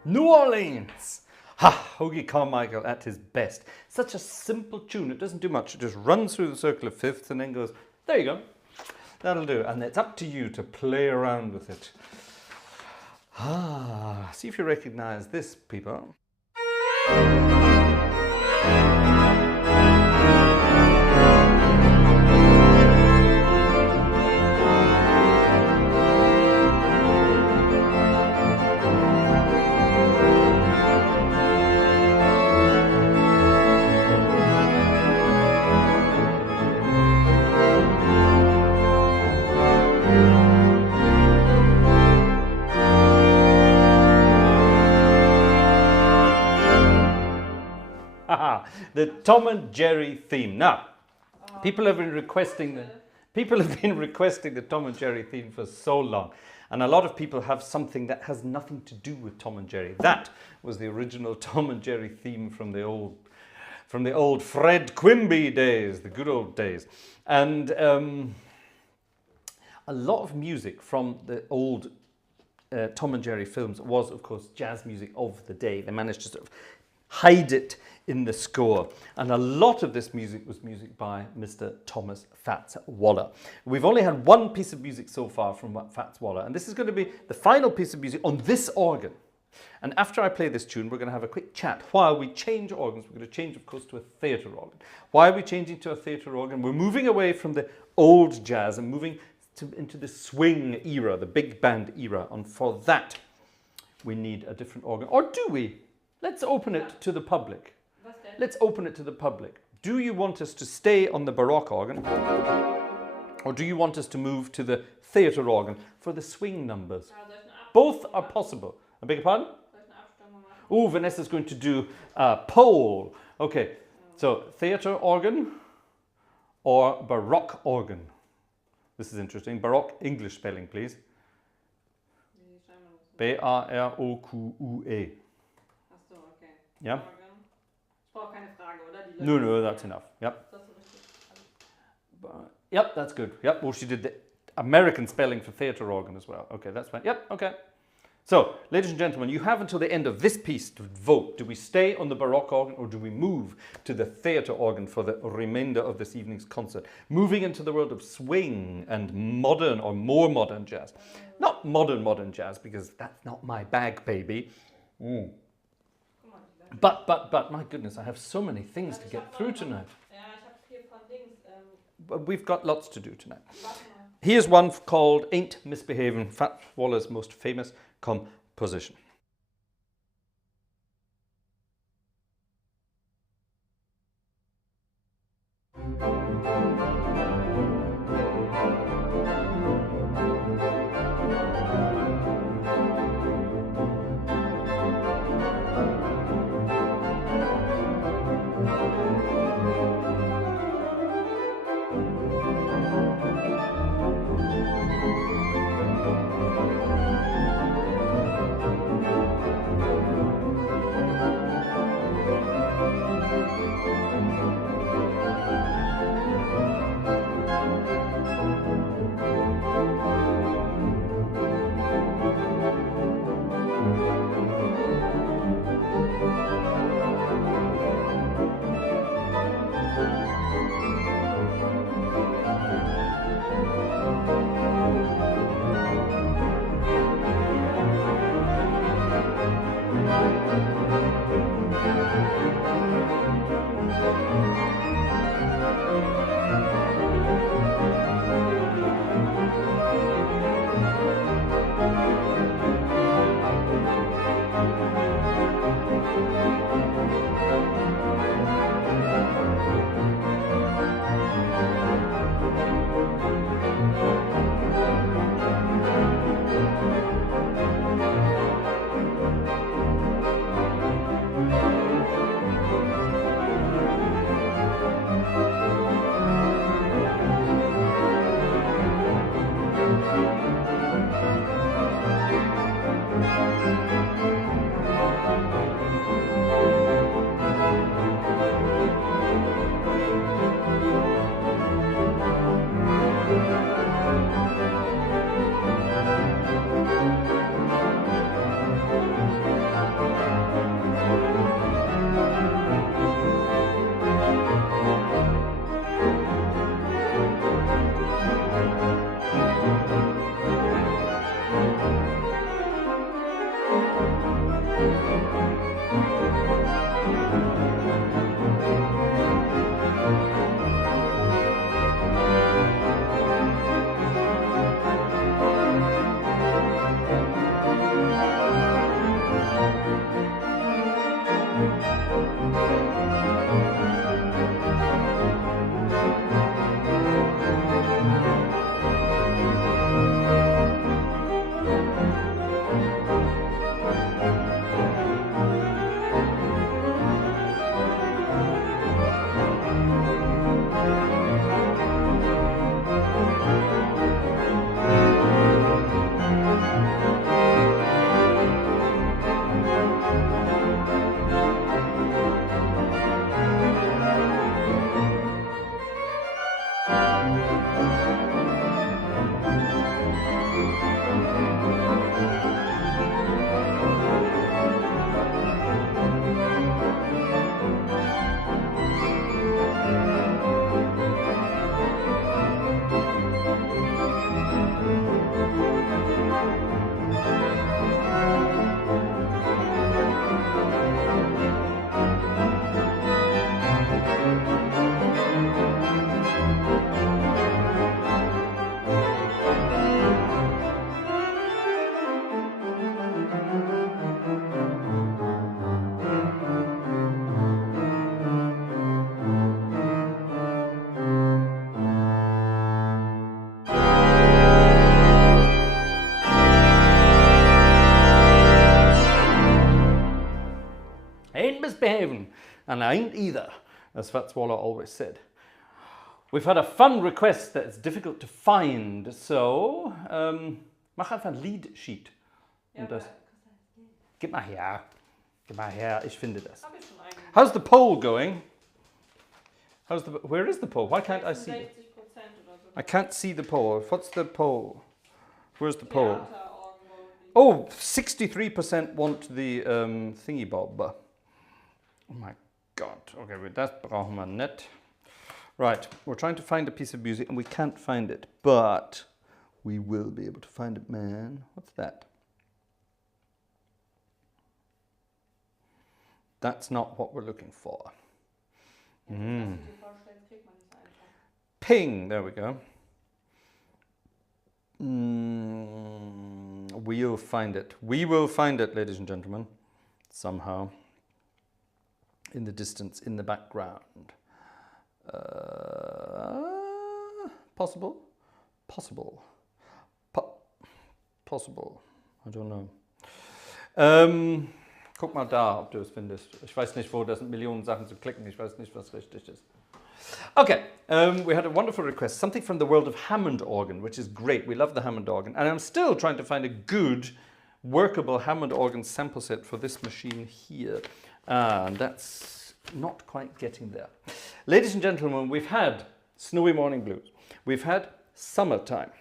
New Orleans. Ha! Hoagie Carmichael at his best. Such a simple tune. It doesn't do much. It just runs through the circle of fifths and then goes, there you go. That'll do. And it's up to you to play around with it. Ah, see if you recognize this, people. The Tom and Jerry theme. Now, people have been requesting the Tom and Jerry theme for so long, and a lot of people have something that has nothing to do with Tom and Jerry. That was the original Tom and Jerry theme from the old Fred Quimby days, the good old days, and a lot of music from the old Tom and Jerry films was, of course, jazz music of the day. They managed to sort of hide it in the score, and a lot of this music was music by Mr. Thomas Fats Waller. We've only had one piece of music so far from Fats Waller, and this is going to be the final piece of music on this organ. And after I play this tune, we're going to have a quick chat while we change organs. We're going to change, of course, to a theatre organ. Why are we changing to a theatre organ? We're moving away from the old jazz and moving into the swing era, the big band era, and for that we need a different organ. Or do we? Let's open it to the public. Let's open it to the public. Do you want us to stay on the Baroque organ, or do you want us to move to the theatre organ for the swing numbers? Both are possible. I beg your pardon? Oh, Vanessa's going to do a poll. Okay, so theatre organ or Baroque organ? This is interesting. Baroque English spelling, please. B-A-R-O-Q-U-E. Yeah? No, that's enough. Yep. Yep, that's good. Yep, well, she did the American spelling for theatre organ as well. Okay, that's fine. Yep, okay. So, ladies and gentlemen, you have until the end of this piece to vote. Do we stay on the Baroque organ or do we move to the theatre organ for the remainder of this evening's concert? Moving into the world of swing and modern or more modern jazz. Not modern jazz, because that's not my bag, baby. But, my goodness, I have so many things to get through tonight. But we've got lots to do tonight. Here's one called Ain't Misbehavin', Fats Waller's most famous composition. I ain't misbehaving, and I ain't either, as Fats Waller always said. We've had a fun request that's difficult to find, so mach einfach ein Liedsheet. Ja, Und das, geil. gib mal her, ich finde das. Hab ich schon eingegeben. How's the poll going? Where is the poll? Why can't I see it? 60% oder so. I can't see the poll. What's the poll? Where's the poll? Theaterorgenbody. Oh, 63% want the thingy bob. Oh my god. Okay, das brauchen wir nicht. Right, we're trying to find a piece of music and we can't find it, but we will be able to find it, man. What's that? That's not what we're looking for. Ja, was du dir vorstellst, kriegt man nicht so einfach. Ping, there we go. We'll find it. We will find it, ladies and gentlemen, somehow. In the distance, in the background. Possible? Possible. Possible. I don't know. Guck mal da, ob du es findest. Ich weiß nicht, wo, das sind Millionen Sachen zu klicken. Ich weiß nicht, was richtig ist. Okay, we had a wonderful request. Something from the world of Hammond organ, which is great. We love the Hammond organ. And I'm still trying to find a good, workable Hammond organ sample set for this machine here. And that's not quite getting there. Ladies and gentlemen, we've had Snowy Morning Blues. We've had Summertime.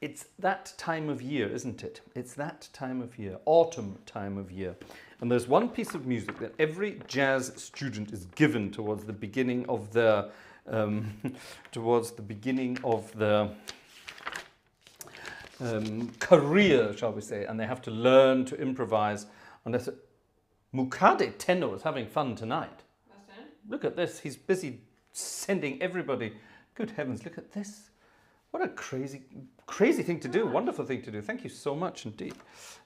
It's that time of year, isn't it? It's that time of year, autumn time of year. And there's one piece of music that every jazz student is given towards the beginning of their career, shall we say, and they have to learn to improvise. And that's Mukade Tenno is having fun tonight. Was denn? Look at this. He's busy sending everybody. Good heavens, look at this. What a crazy thing to do. Wonderful thing to do. Thank you so much indeed.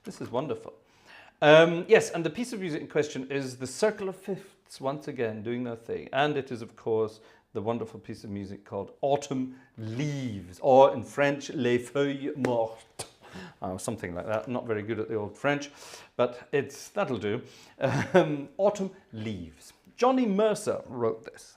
This is wonderful. Yes, and the piece of music in question is the Circle of Fifths, once again, doing their thing. And it is, of course, the wonderful piece of music called Autumn Leaves, or in French, Les Feuilles Mortes. Something like that. I'm not very good at the old French, but that'll do. Autumn Leaves. Johnny Mercer wrote this.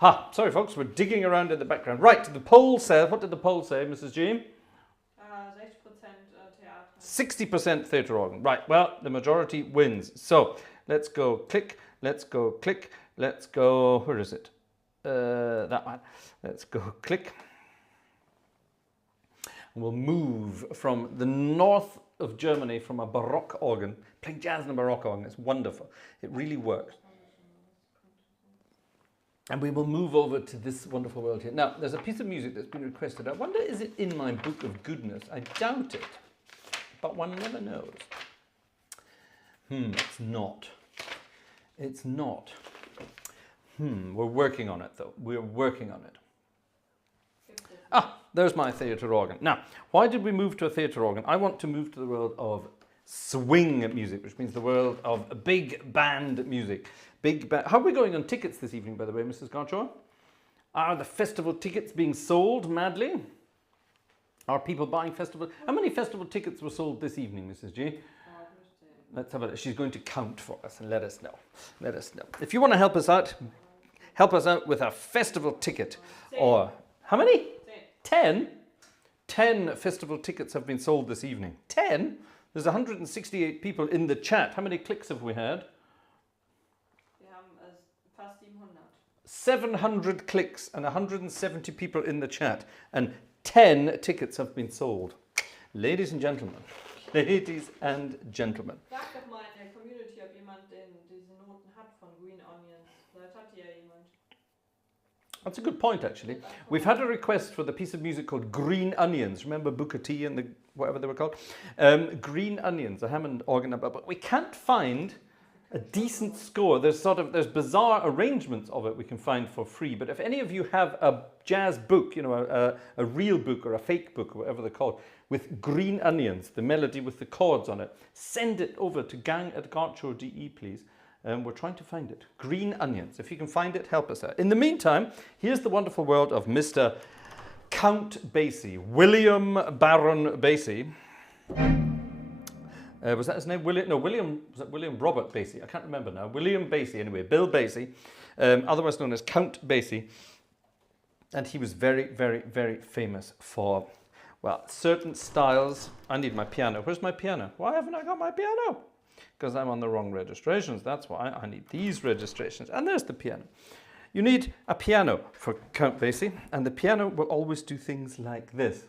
Sorry, folks, we're digging around in the background. Right, the poll said, what did the poll say, Mrs. G? 60% Theater. 60% theatre organ. Right, well, the majority wins. So let's go click, let's go click, let's go, where is it? That one. Let's go click. We'll move from the north of Germany from a Baroque organ, playing jazz on a Baroque organ. It's wonderful. It really works. And we will move over to this wonderful world here. Now, there's a piece of music that's been requested. I wonder, is it in my book of goodness? I doubt it, but one never knows. It's not. It's not. We're working on it, though. We're working on it. There's my theatre organ. Now, why did we move to a theatre organ? I want to move to the world of swing music, which means the world of big band music. How are we going on tickets this evening, by the way, Mrs. Garchaw? Are the festival tickets being sold madly? Are people buying festival? How many festival tickets were sold this evening, Mrs. G? Let's have a look. She's going to count for us and let us know. Let us know. If you want to help us out with a festival ticket. Or how many? 10? 10 festival tickets have been sold this evening. 10? There's 168 people in the chat. How many clicks have we had? Wir haben fast 700. 700 clicks and 170 people in the chat. And 10 tickets have been sold. Ladies and gentlemen. Ladies and gentlemen. Sag doch mal in der Community, ob jemand diese Noten hat von Green Onions. Vielleicht hat die ja jemand. That's a good point, actually. We've had a request for the piece of music called Green Onions. Remember Booker T and the whatever they were called? Green Onions, a Hammond organ number. But we can't find a decent score. There's bizarre arrangements of it we can find for free. But if any of you have a jazz book, you know, a real book or a fake book or whatever they're called, with Green Onions, the melody with the chords on it, send it over to gang@garchaw.de, please. We're trying to find it. Green Onions. If you can find it, help us out. In the meantime, here's the wonderful world of Mr. Count Basie, William Baron Basie. Was that his name? Was that William Robert Basie? I can't remember now. William Basie, anyway. Bill Basie, otherwise known as Count Basie. And he was very, very, very famous for, well, certain styles. I need my piano. Where's my piano? Why haven't I got my piano? Because I'm on the wrong registrations. That's why I need these registrations. And there's the piano. You need a piano for Count Basie, and the piano will always do things like this.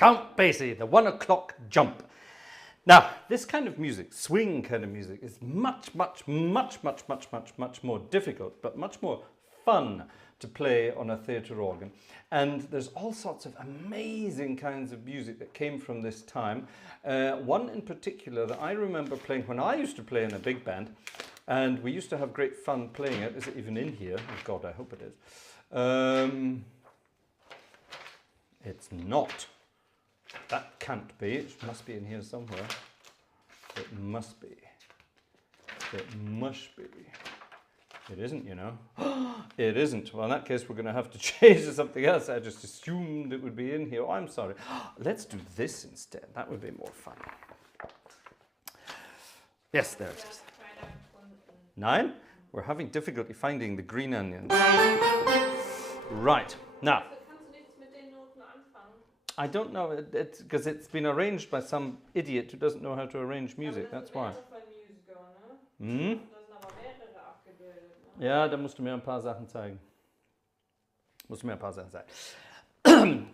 Count Basie, the 1 o'clock jump. Now, this kind of music, swing kind of music, is much more difficult, but much more fun to play on a theatre organ. And there's all sorts of amazing kinds of music that came from this time. One in particular that I remember playing when I used to play in a big band, and we used to have great fun playing it. Is it even in here? Oh God, I hope it is. It's not. That can't be. It must be in here somewhere. It must be. It must be. It isn't, you know. It isn't. Well, in that case, we're going to have to change to something else. I just assumed it would be in here. Oh, I'm sorry. Let's do this instead. That would be more fun. Yes, there it is. 9? We're having difficulty finding the green onions. Right. Now, I don't know, because it's been arranged by some idiot who doesn't know how to arrange music, that's why. Hm? Ja, da musst du mir ein paar Sachen zeigen.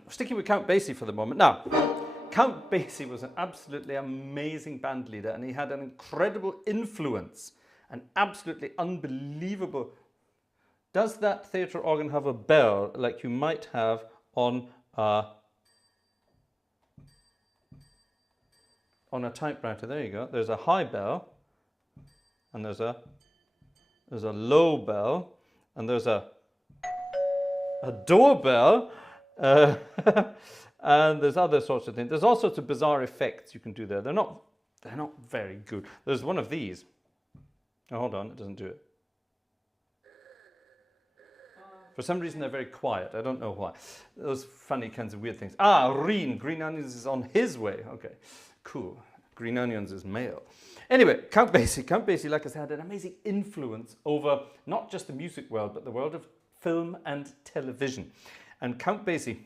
Sticking with Count Basie for the moment. Now, Count Basie was an absolutely amazing band leader, and he had an incredible influence, an absolutely unbelievable... Does that theatre organ have a bell like you might have on a typewriter? There you go. There's a high bell, and there's a low bell, and there's a doorbell, and there's other sorts of things. There's all sorts of bizarre effects you can do there. They're not very good. There's one of these. Oh, hold on, it doesn't do it. For some reason, they're very quiet. I don't know why. Those funny kinds of weird things. Ah, Green Onions is on his way. Okay, cool. Green Onions is male. Anyway, Count Basie, like I said, had an amazing influence over not just the music world, but the world of film and television. And Count Basie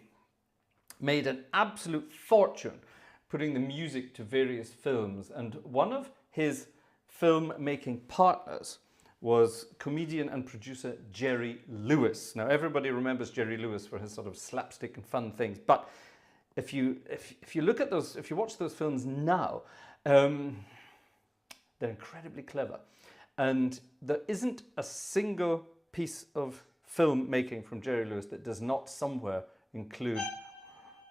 made an absolute fortune putting the music to various films. And one of his film-making partners was comedian and producer Jerry Lewis. Now, everybody remembers Jerry Lewis for his sort of slapstick and fun things, but if you look at those, if you watch those films now, they're incredibly clever. And there isn't a single piece of film making from Jerry Lewis that does not somewhere include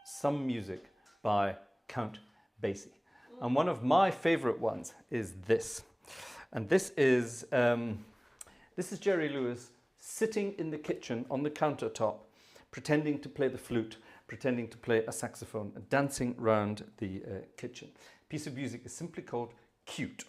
some music by Count Basie. And one of my favorite ones is this. And this is Jerry Lewis sitting in the kitchen on the countertop, pretending to play the flute, pretending to play a saxophone, dancing round the kitchen. Piece of music is simply called Cute.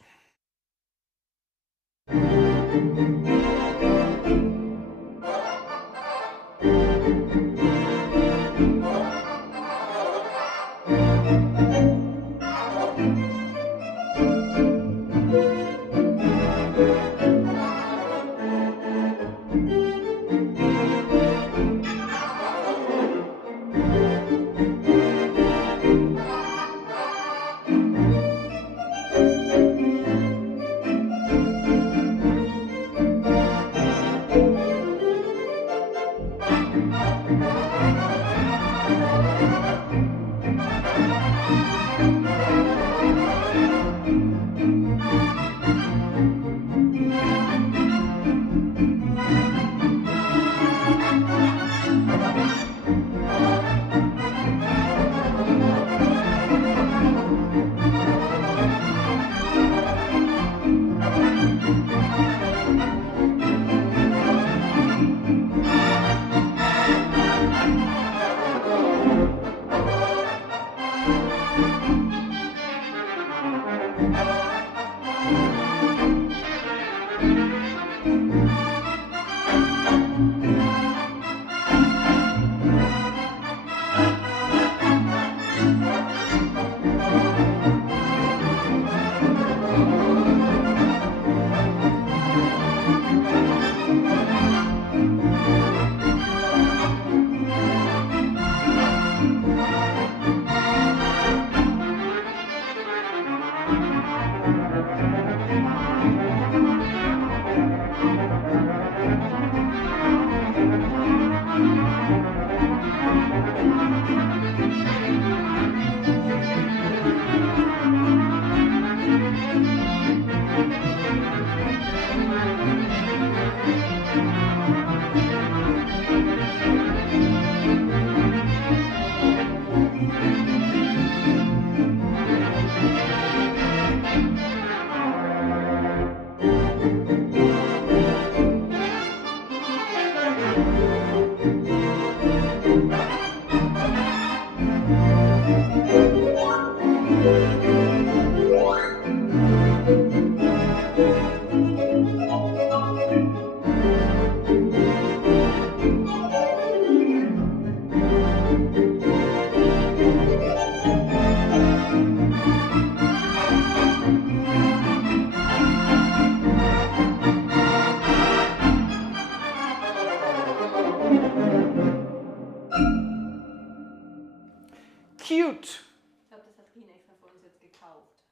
Cute. Ich glaube, das hat Rien extra für uns jetzt gekauft.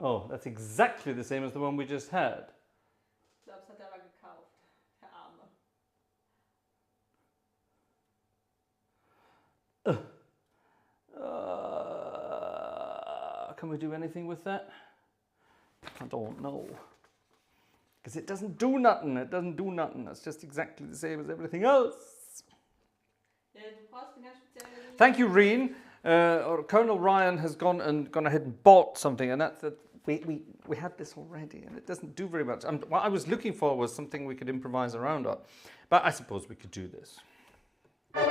Oh, that's exactly the same as the one we just had. Ich glaube, das hat er aber gekauft. Der Arme. Can we do anything with that? I don't know. Because it doesn't do nothing. It doesn't do nothing. It's just exactly the same as everything else. Ja, du brauchst den ganz speziellen. Thank you, Reen. Or Colonel Ryan has gone ahead and bought something, and that's that. We had this already, and it doesn't do very much. What I was looking for was something we could improvise around on, but I suppose we could do this. Rien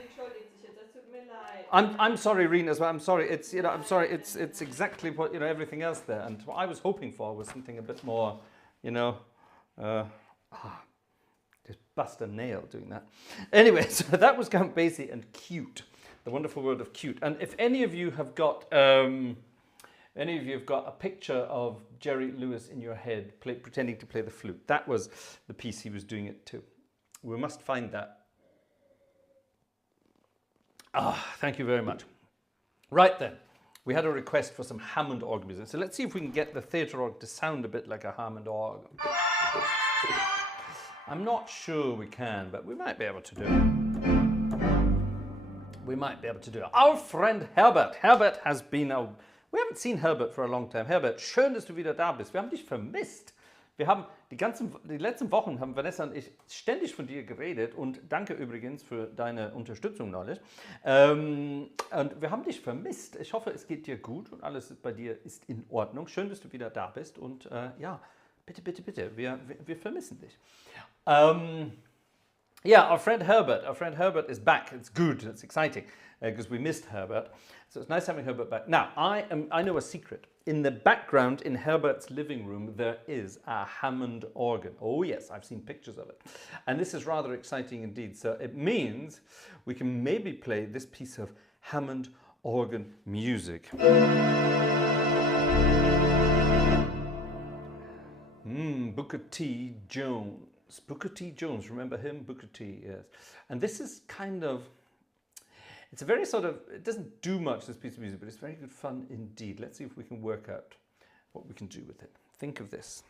entschuldigt sich jetzt, das tut mir leid. I'm sorry, Reen, as well. I'm sorry. I'm sorry. It's exactly what everything else there, and what I was hoping for was something a bit more, just bust a nail doing that. Anyway, so that was Count Basie and Cute, the wonderful world of Cute. And if any of you have got a picture of Jerry Lewis in your head pretending to play the flute, that was the piece he was doing it to. We must find that. Thank you very much. Right then, we had a request for some Hammond organ music. So let's see if we can get the theatre organ to sound a bit like a Hammond organ. I'm not sure we can, but we might be able to do it. We might be able to do it. Our friend Herbert. Herbert has been we haven't seen Herbert for a long time. Herbert, schön, dass du wieder da bist. Wir haben dich vermisst. Wir haben die letzten Wochen haben Vanessa und ich ständig von dir geredet und danke übrigens für deine Unterstützung neulich. Und wir haben dich vermisst. Ich hoffe, es geht dir gut und alles bei dir ist in Ordnung. Schön, dass du wieder da bist und ja, bitte, bitte, bitte, wir vermissen dich. Yeah, our friend Herbert is back. It's good, it's exciting because we missed Herbert. So it's nice having Herbert back. Now, I know a secret. In the background in Herbert's living room, there is a Hammond organ. Oh yes, I've seen pictures of it. And this is rather exciting indeed. So it means we can maybe play this piece of Hammond organ music. Booker T. Jones. Booker T. Jones, remember him? Booker T, yes. And this is kind of, it's a very sort of, it doesn't do much, this piece of music, but it's very good fun indeed. Let's see if we can work out what we can do with it. Think of this.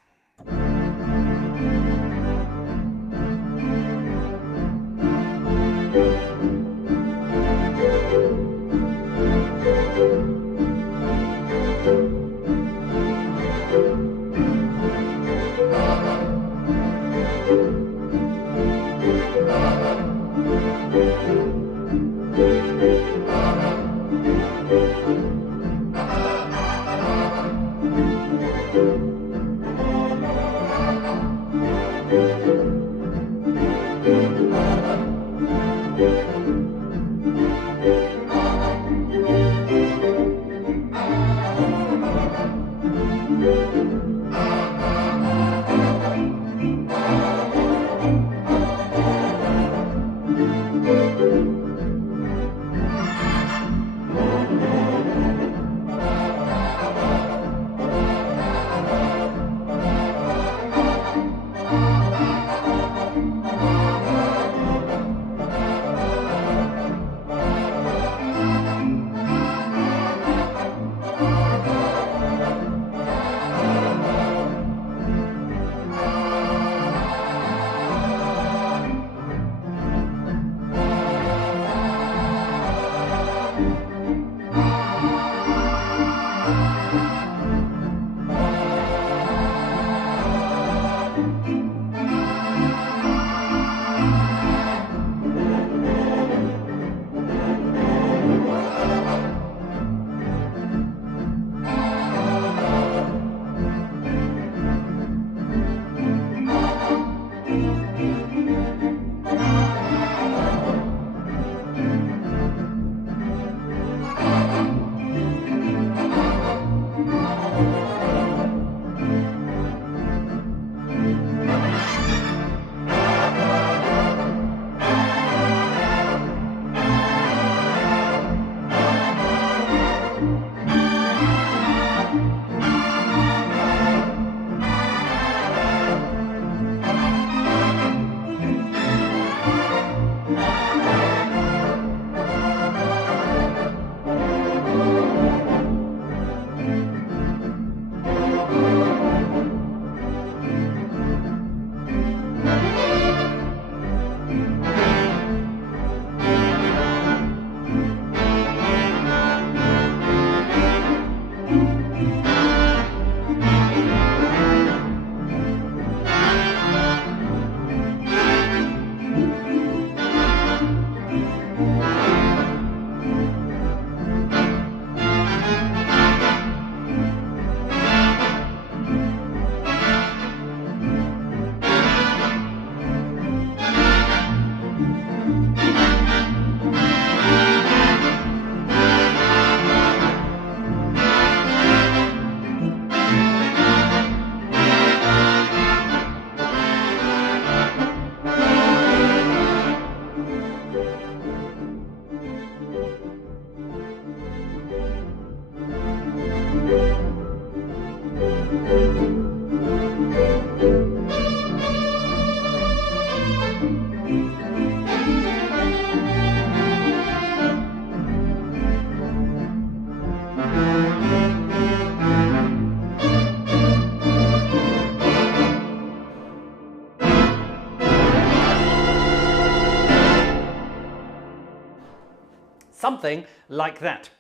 something like that.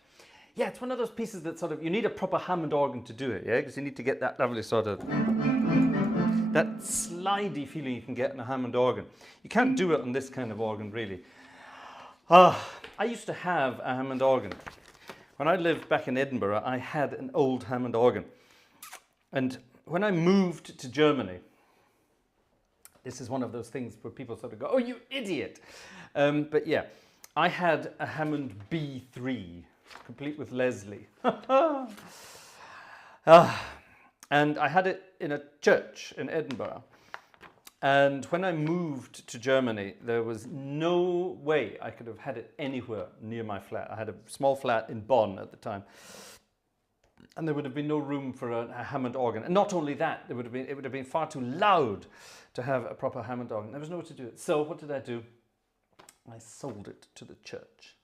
Yeah, it's one of those pieces that sort of, you need a proper Hammond organ to do it, yeah? Because you need to get that lovely sort of, that slidey feeling you can get in a Hammond organ. You can't do it on this kind of organ, really. I used to have a Hammond organ. When I lived back in Edinburgh, I had an old Hammond organ. And when I moved to Germany, this is one of those things where people sort of go, oh, you idiot. But yeah, I had a Hammond B3, complete with Leslie. And I had it in a church in Edinburgh. And when I moved to Germany, there was no way I could have had it anywhere near my flat. I had a small flat in Bonn at the time. And there would have been no room for a Hammond organ. And not only that, it would have been far too loud to have a proper Hammond organ. There was nowhere to do it. So what did I do? I sold it to the church.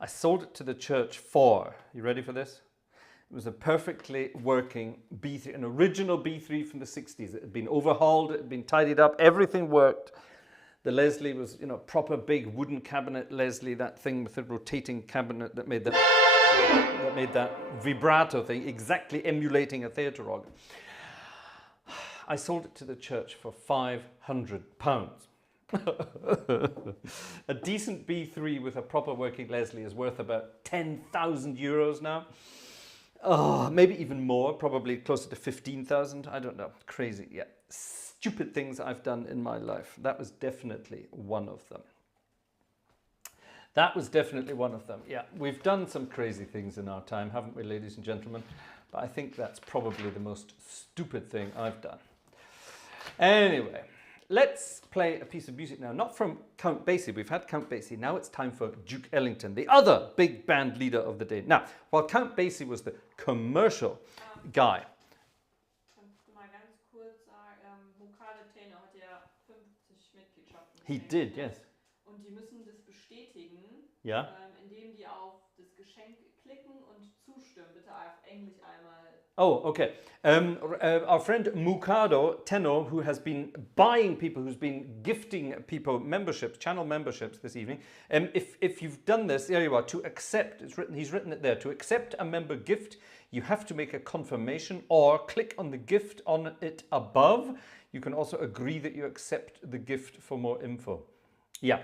I sold it to the church for, you ready for this? It was a perfectly working B3, an original B3 from the 60s. It had been overhauled, it had been tidied up, everything worked. The Leslie was, you know, proper big wooden cabinet Leslie, that thing with the rotating cabinet that made that vibrato thing, exactly emulating a theatre organ. I sold it to the church for £500. A decent B3 with a proper working Leslie is worth about 10,000 euros now. Oh, maybe even more, probably closer to 15,000. I don't know. Crazy, yeah. Stupid things I've done in my life. That was definitely one of them. That was definitely one of them. Yeah, we've done some crazy things in our time, haven't we, ladies and gentlemen? But I think that's probably the most stupid thing I've done. Anyway, let's play a piece of music now, not from Count Basie. We've had Count Basie. Now it's time for Duke Ellington, the other big band leader of the day. Now, while Count Basie was the commercial guy. Mal ganz kurz sagen, Vokale Tenor hat ja 50 Mitgliedschaften. He did, yes. Und die müssen das bestätigen, Ja. Indem die auf das Geschenk klicken und zustimmen. Bitte auf Englisch einmal. Oh, okay. Our friend Mukado Tenno, who has been buying people, who's been gifting people memberships, channel memberships this evening. If you've done this, there you are, to accept, he's written it there, to accept a member gift, you have to make a confirmation or click on the gift on it above. You can also agree that you accept the gift for more info. Yeah.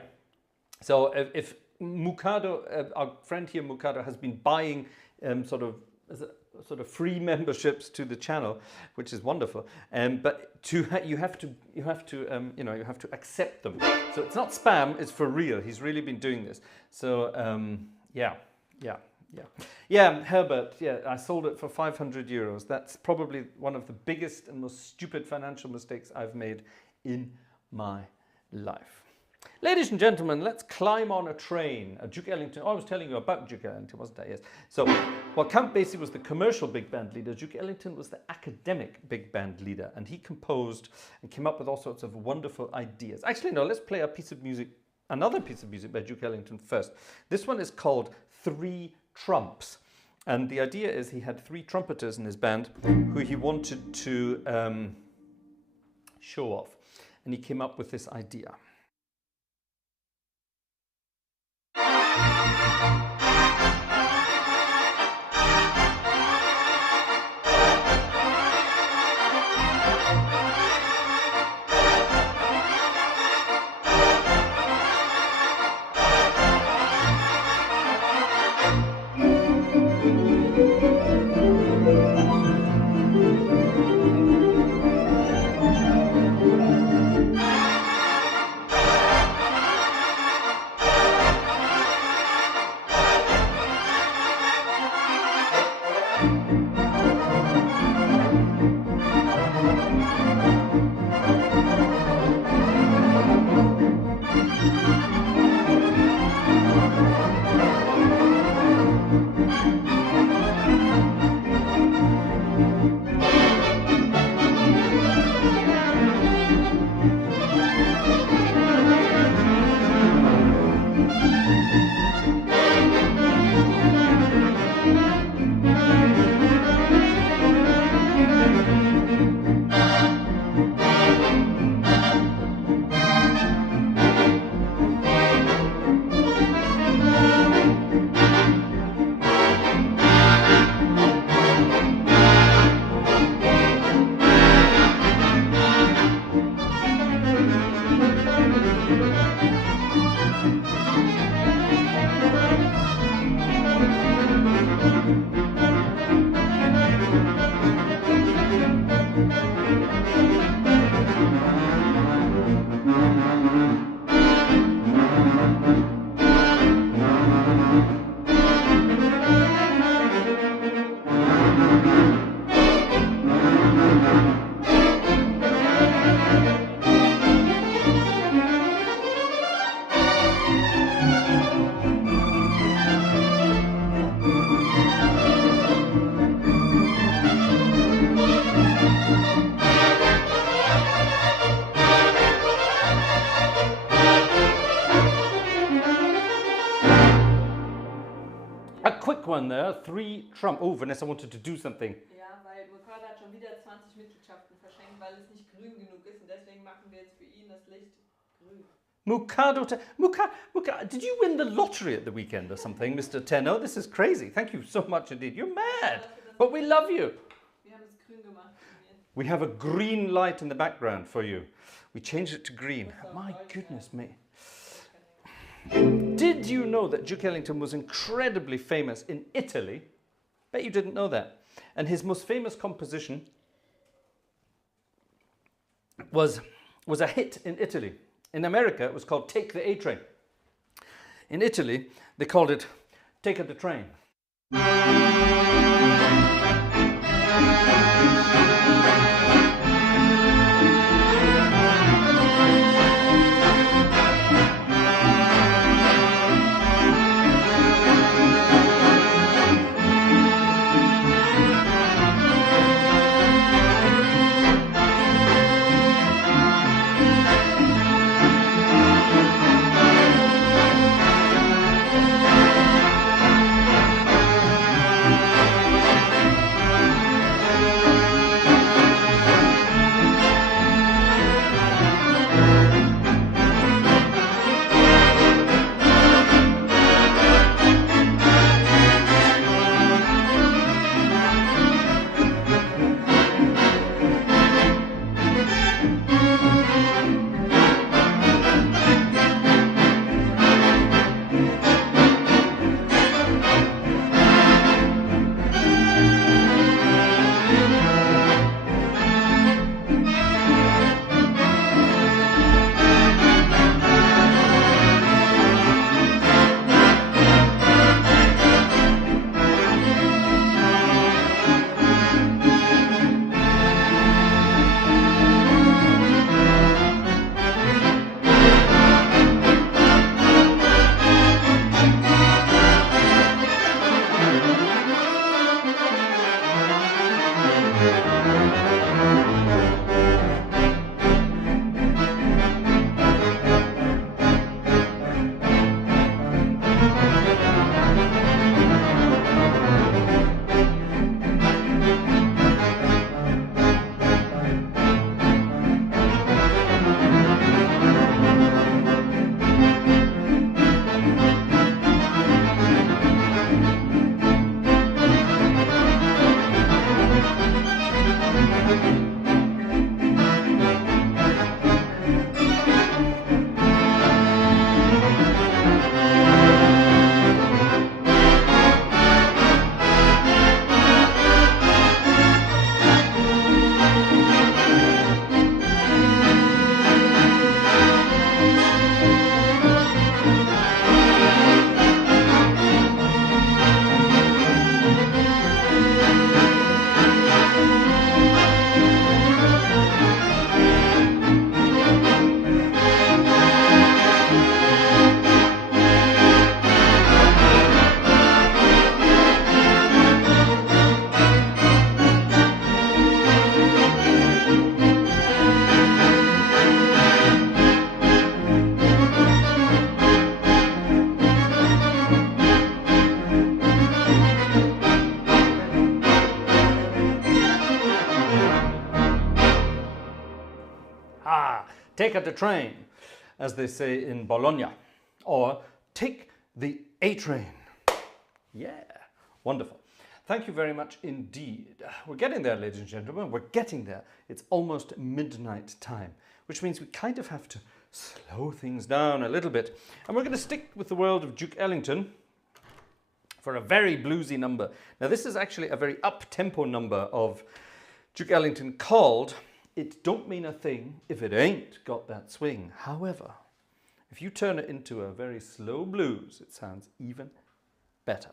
So if Mukado, our friend here, Mukado, has been buying sort of free memberships to the channel, which is wonderful. But you have to accept them. So it's not spam; it's for real. He's really been doing this. So yeah, Herbert. Yeah, I sold it for 500 euros. That's probably one of the biggest and most stupid financial mistakes I've made in my life. Ladies and gentlemen, let's climb on a train. Duke Ellington, I was telling you about Duke Ellington, wasn't I? Yes. So, while Count Basie was the commercial big band leader, Duke Ellington was the academic big band leader, and he composed and came up with all sorts of wonderful ideas. Actually, no, let's play a piece of music, another piece of music by Duke Ellington first. This one is called Three Trumps. And the idea is he had three trumpeters in his band who he wanted to show off. And he came up with this idea. quick one there. 3 Trump. Oh, Vanessa wanted to do something. Ja, weil Ricardo hat schon wieder 20 Mitgliedschaften verschenkt, weil es nicht grün genug ist und deswegen machen wir jetzt für ihn das Licht grün. Mukado, did you win the lottery at the weekend or something, Mr. Tenno? This is crazy. Thank you so much indeed. You're mad, but we love you. Wir haben es grün gemacht. We have a green light in the background for you. We changed it to green. My goodness me. Did you know that Duke Ellington was incredibly famous in Italy? Bet you didn't know that. And his most famous composition was a hit in Italy. In America, it was called Take the A Train. In Italy, they called it Take the Train. Take the train, as they say in Bologna, or take the A train. Yeah, wonderful. Thank you very much indeed. We're getting there, ladies and gentlemen. We're getting there. It's almost midnight time, which means we kind of have to slow things down a little bit. And we're going to stick with the world of Duke Ellington for a very bluesy number. Now, this is actually a very up-tempo number of Duke Ellington called It Don't Mean a Thing If It Ain't Got That Swing. However, if you turn it into a very slow blues, it sounds even better.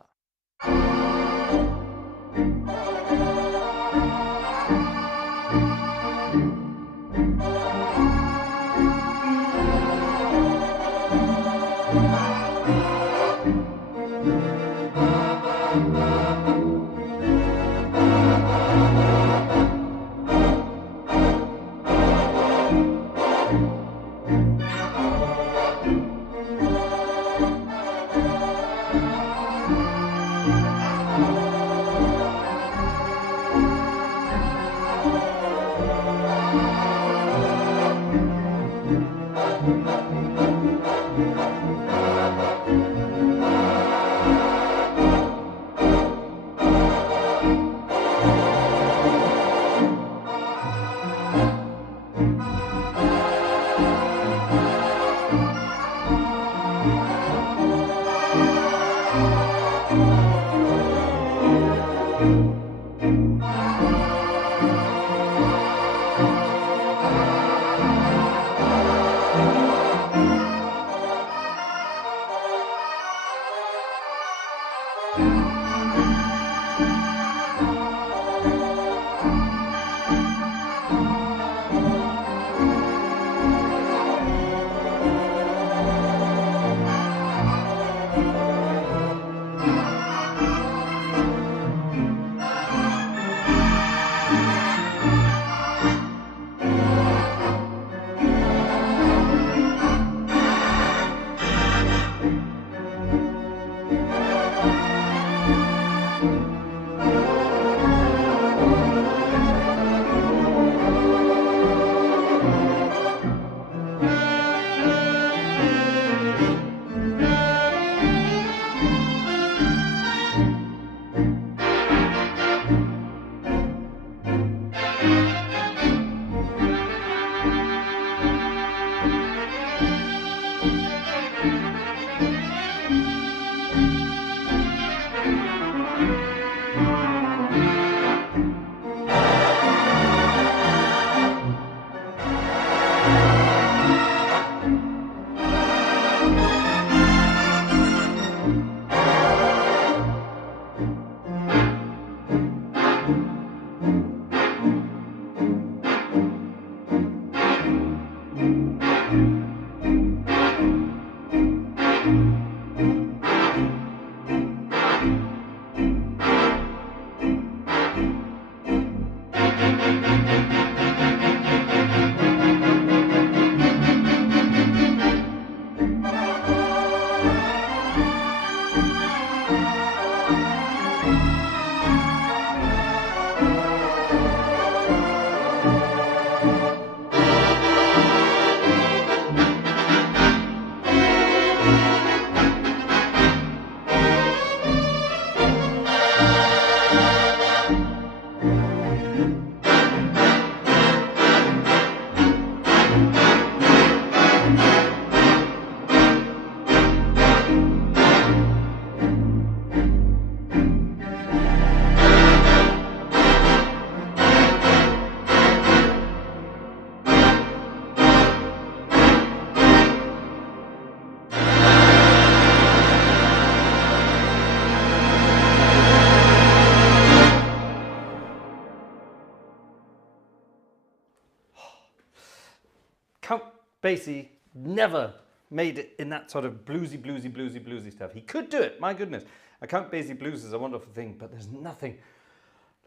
Count Basie never made it in that sort of bluesy stuff. He could do it, my goodness. A Count Basie blues is a wonderful thing, but there's nothing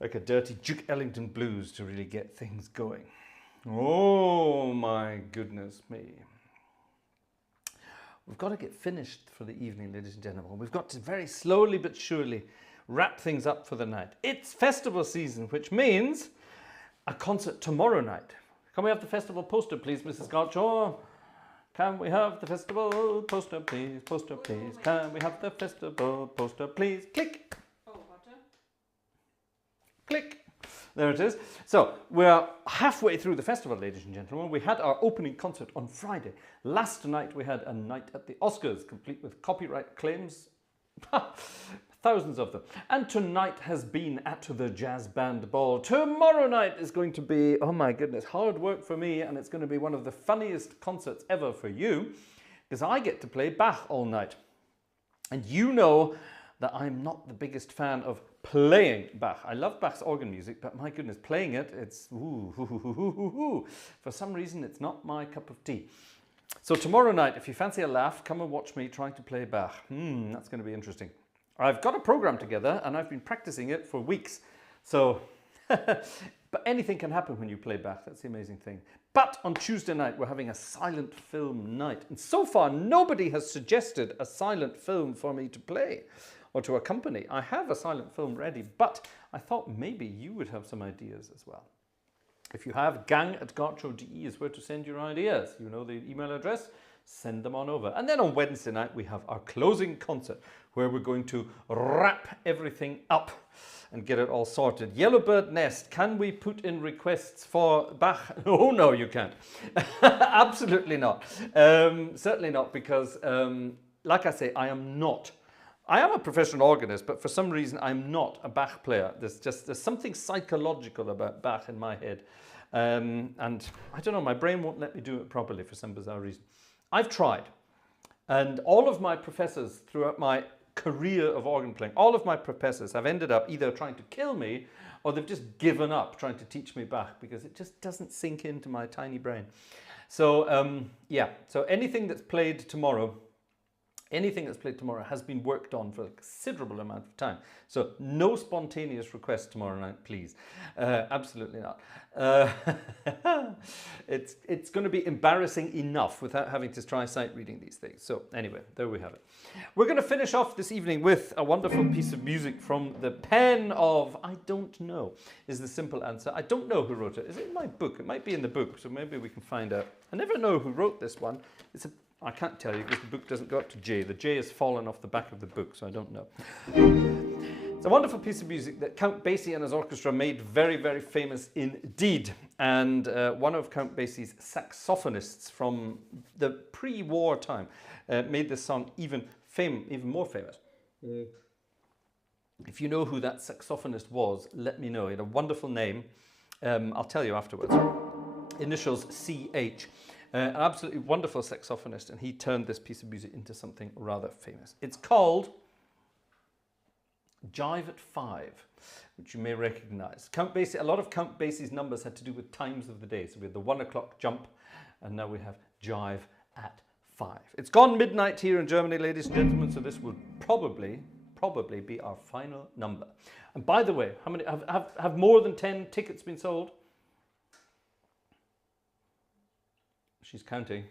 like a dirty Duke Ellington blues to really get things going. Oh my goodness me. We've got to get finished for the evening, ladies and gentlemen. We've got to very slowly but surely wrap things up for the night. It's festival season, which means a concert tomorrow night. Can we have the festival poster, please, Mrs. Gartshaw? Can we have the festival poster, please? Poster, please. Can we have the festival poster, please? Click. Oh, warte. Click. There it is. So we're halfway through the festival, ladies and gentlemen. We had our opening concert on Friday. Last night we had a night at the Oscars, complete with copyright claims. Thousands of them. And tonight has been at the Jazz Band Ball. Tomorrow night is going to be, oh my goodness, hard work for me, and it's going to be one of the funniest concerts ever for you, because I get to play Bach all night. And you know that I'm not the biggest fan of playing Bach. I love Bach's organ music, but my goodness, playing it, it's for some reason, it's not my cup of tea. So tomorrow night, if you fancy a laugh, come and watch me trying to play Bach. That's going to be interesting. I've got a program together and I've been practicing it for weeks. So, but anything can happen when you play Bach. That's the amazing thing. But on Tuesday night, we're having a silent film night. And so far, nobody has suggested a silent film for me to play or to accompany. I have a silent film ready, but I thought maybe you would have some ideas as well. If you have, gang@gartshow.de is where to send your ideas. You know the email address. Send them on over. And then on Wednesday night, we have our closing concert where we're going to wrap everything up and get it all sorted. Yellowbird Nest, can we put in requests for Bach? Oh, no, you can't. Absolutely not. Certainly not, because like I say, I am a professional organist, but for some reason, I'm not a Bach player. There's something psychological about Bach in my head. And I don't know, my brain won't let me do it properly for some bizarre reason. I've tried, and all of my professors throughout my career of organ playing, all of my professors have ended up either trying to kill me or they've just given up trying to teach me Bach because it just doesn't sink into my tiny brain. So yeah, so anything that's played tomorrow has been worked on for a considerable amount of time. So no spontaneous requests tomorrow night, please. Absolutely not. It's going to be embarrassing enough without having to try sight reading these things. So anyway, there we have it. We're going to finish off this evening with a wonderful piece of music from the pen of, I don't know, is the simple answer. I don't know who wrote it. Is it in my book? It might be in the book, so maybe we can find out. I never know who wrote this one. I can't tell you because the book doesn't go up to J. The J has fallen off the back of the book, so I don't know. It's a wonderful piece of music that Count Basie and his orchestra made very, very famous indeed. And one of Count Basie's saxophonists from the pre-war time made this song even more famous. If you know who that saxophonist was, let me know. He had a wonderful name. I'll tell you afterwards. Initials CH. An absolutely wonderful saxophonist, and he turned this piece of music into something rather famous. It's called Jive at 5, which you may recognize. Count Basie, a lot of Count Basie's numbers had to do with times of the day. So we had the 1 o'clock jump, and now we have Jive at 5. It's gone midnight here in Germany, ladies and gentlemen, so this will probably be our final number. And by the way, how many have more than 10 tickets been sold? She's counting.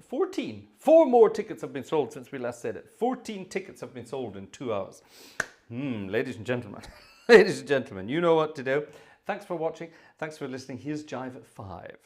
14. 4 more tickets have been sold since we last said it. 14 tickets have been sold in 2 hours. Ladies and gentlemen, ladies and gentlemen, you know what to do. Thanks for watching. Thanks for listening. Here's Jive at 5.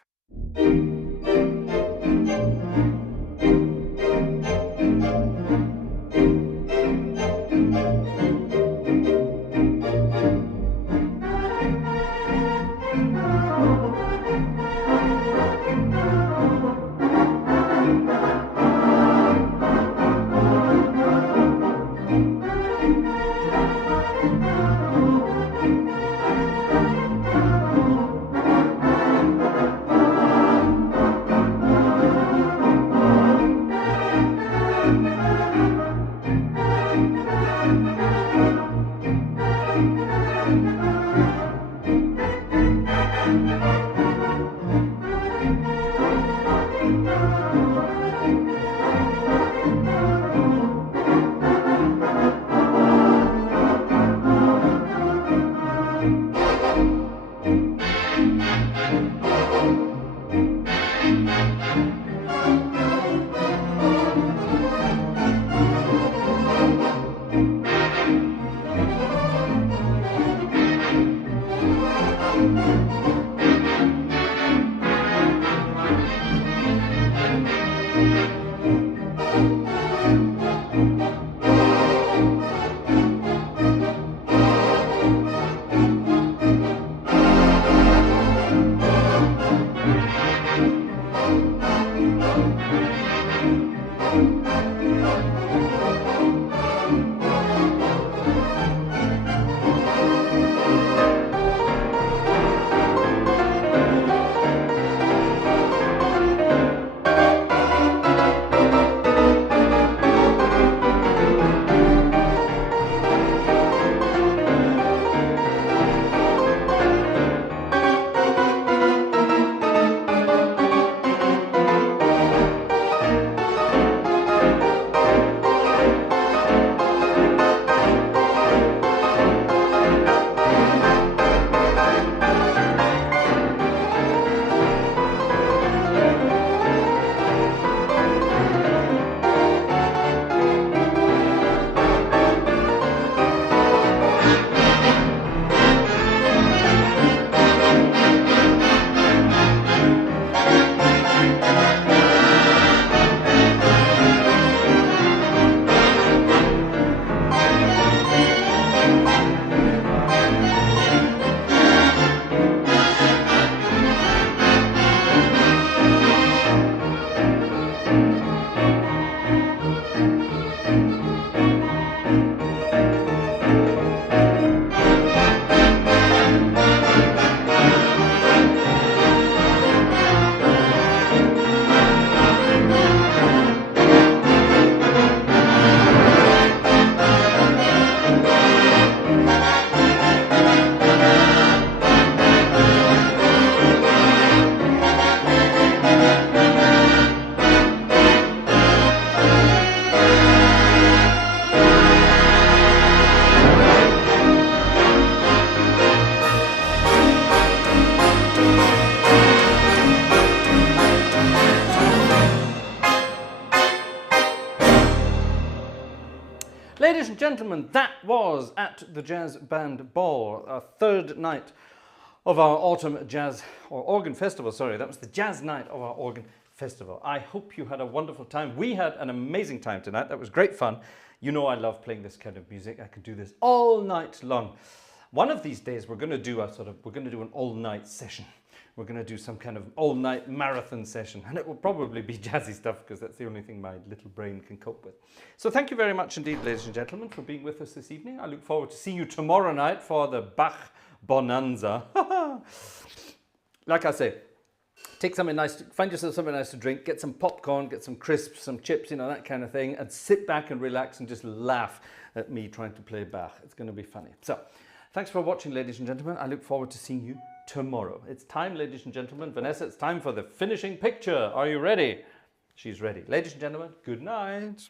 Ladies and gentlemen, that was At the Jazz Band Ball, our third night of our autumn jazz or organ festival. Sorry, that was the jazz night of our organ festival. I hope you had a wonderful time. We had an amazing time tonight. That was great fun. You know I love playing this kind of music. I can do this all night long. One of these days we're going to do an all-night session. We're going to do some kind of all-night marathon session, and it will probably be jazzy stuff because that's the only thing my little brain can cope with. So thank you very much indeed, ladies and gentlemen, for being with us this evening. I look forward to seeing you tomorrow night for the Bach Bonanza. Like I say, take something nice, find yourself something nice to drink, get some popcorn, get some crisps, some chips, you know, that kind of thing, and sit back and relax and just laugh at me trying to play Bach. It's going to be funny. So, thanks for watching, ladies and gentlemen. I look forward to seeing you tomorrow. It's time, ladies and gentlemen. Vanessa, it's time for the finishing picture. Are you ready? She's ready. Ladies and gentlemen, good night.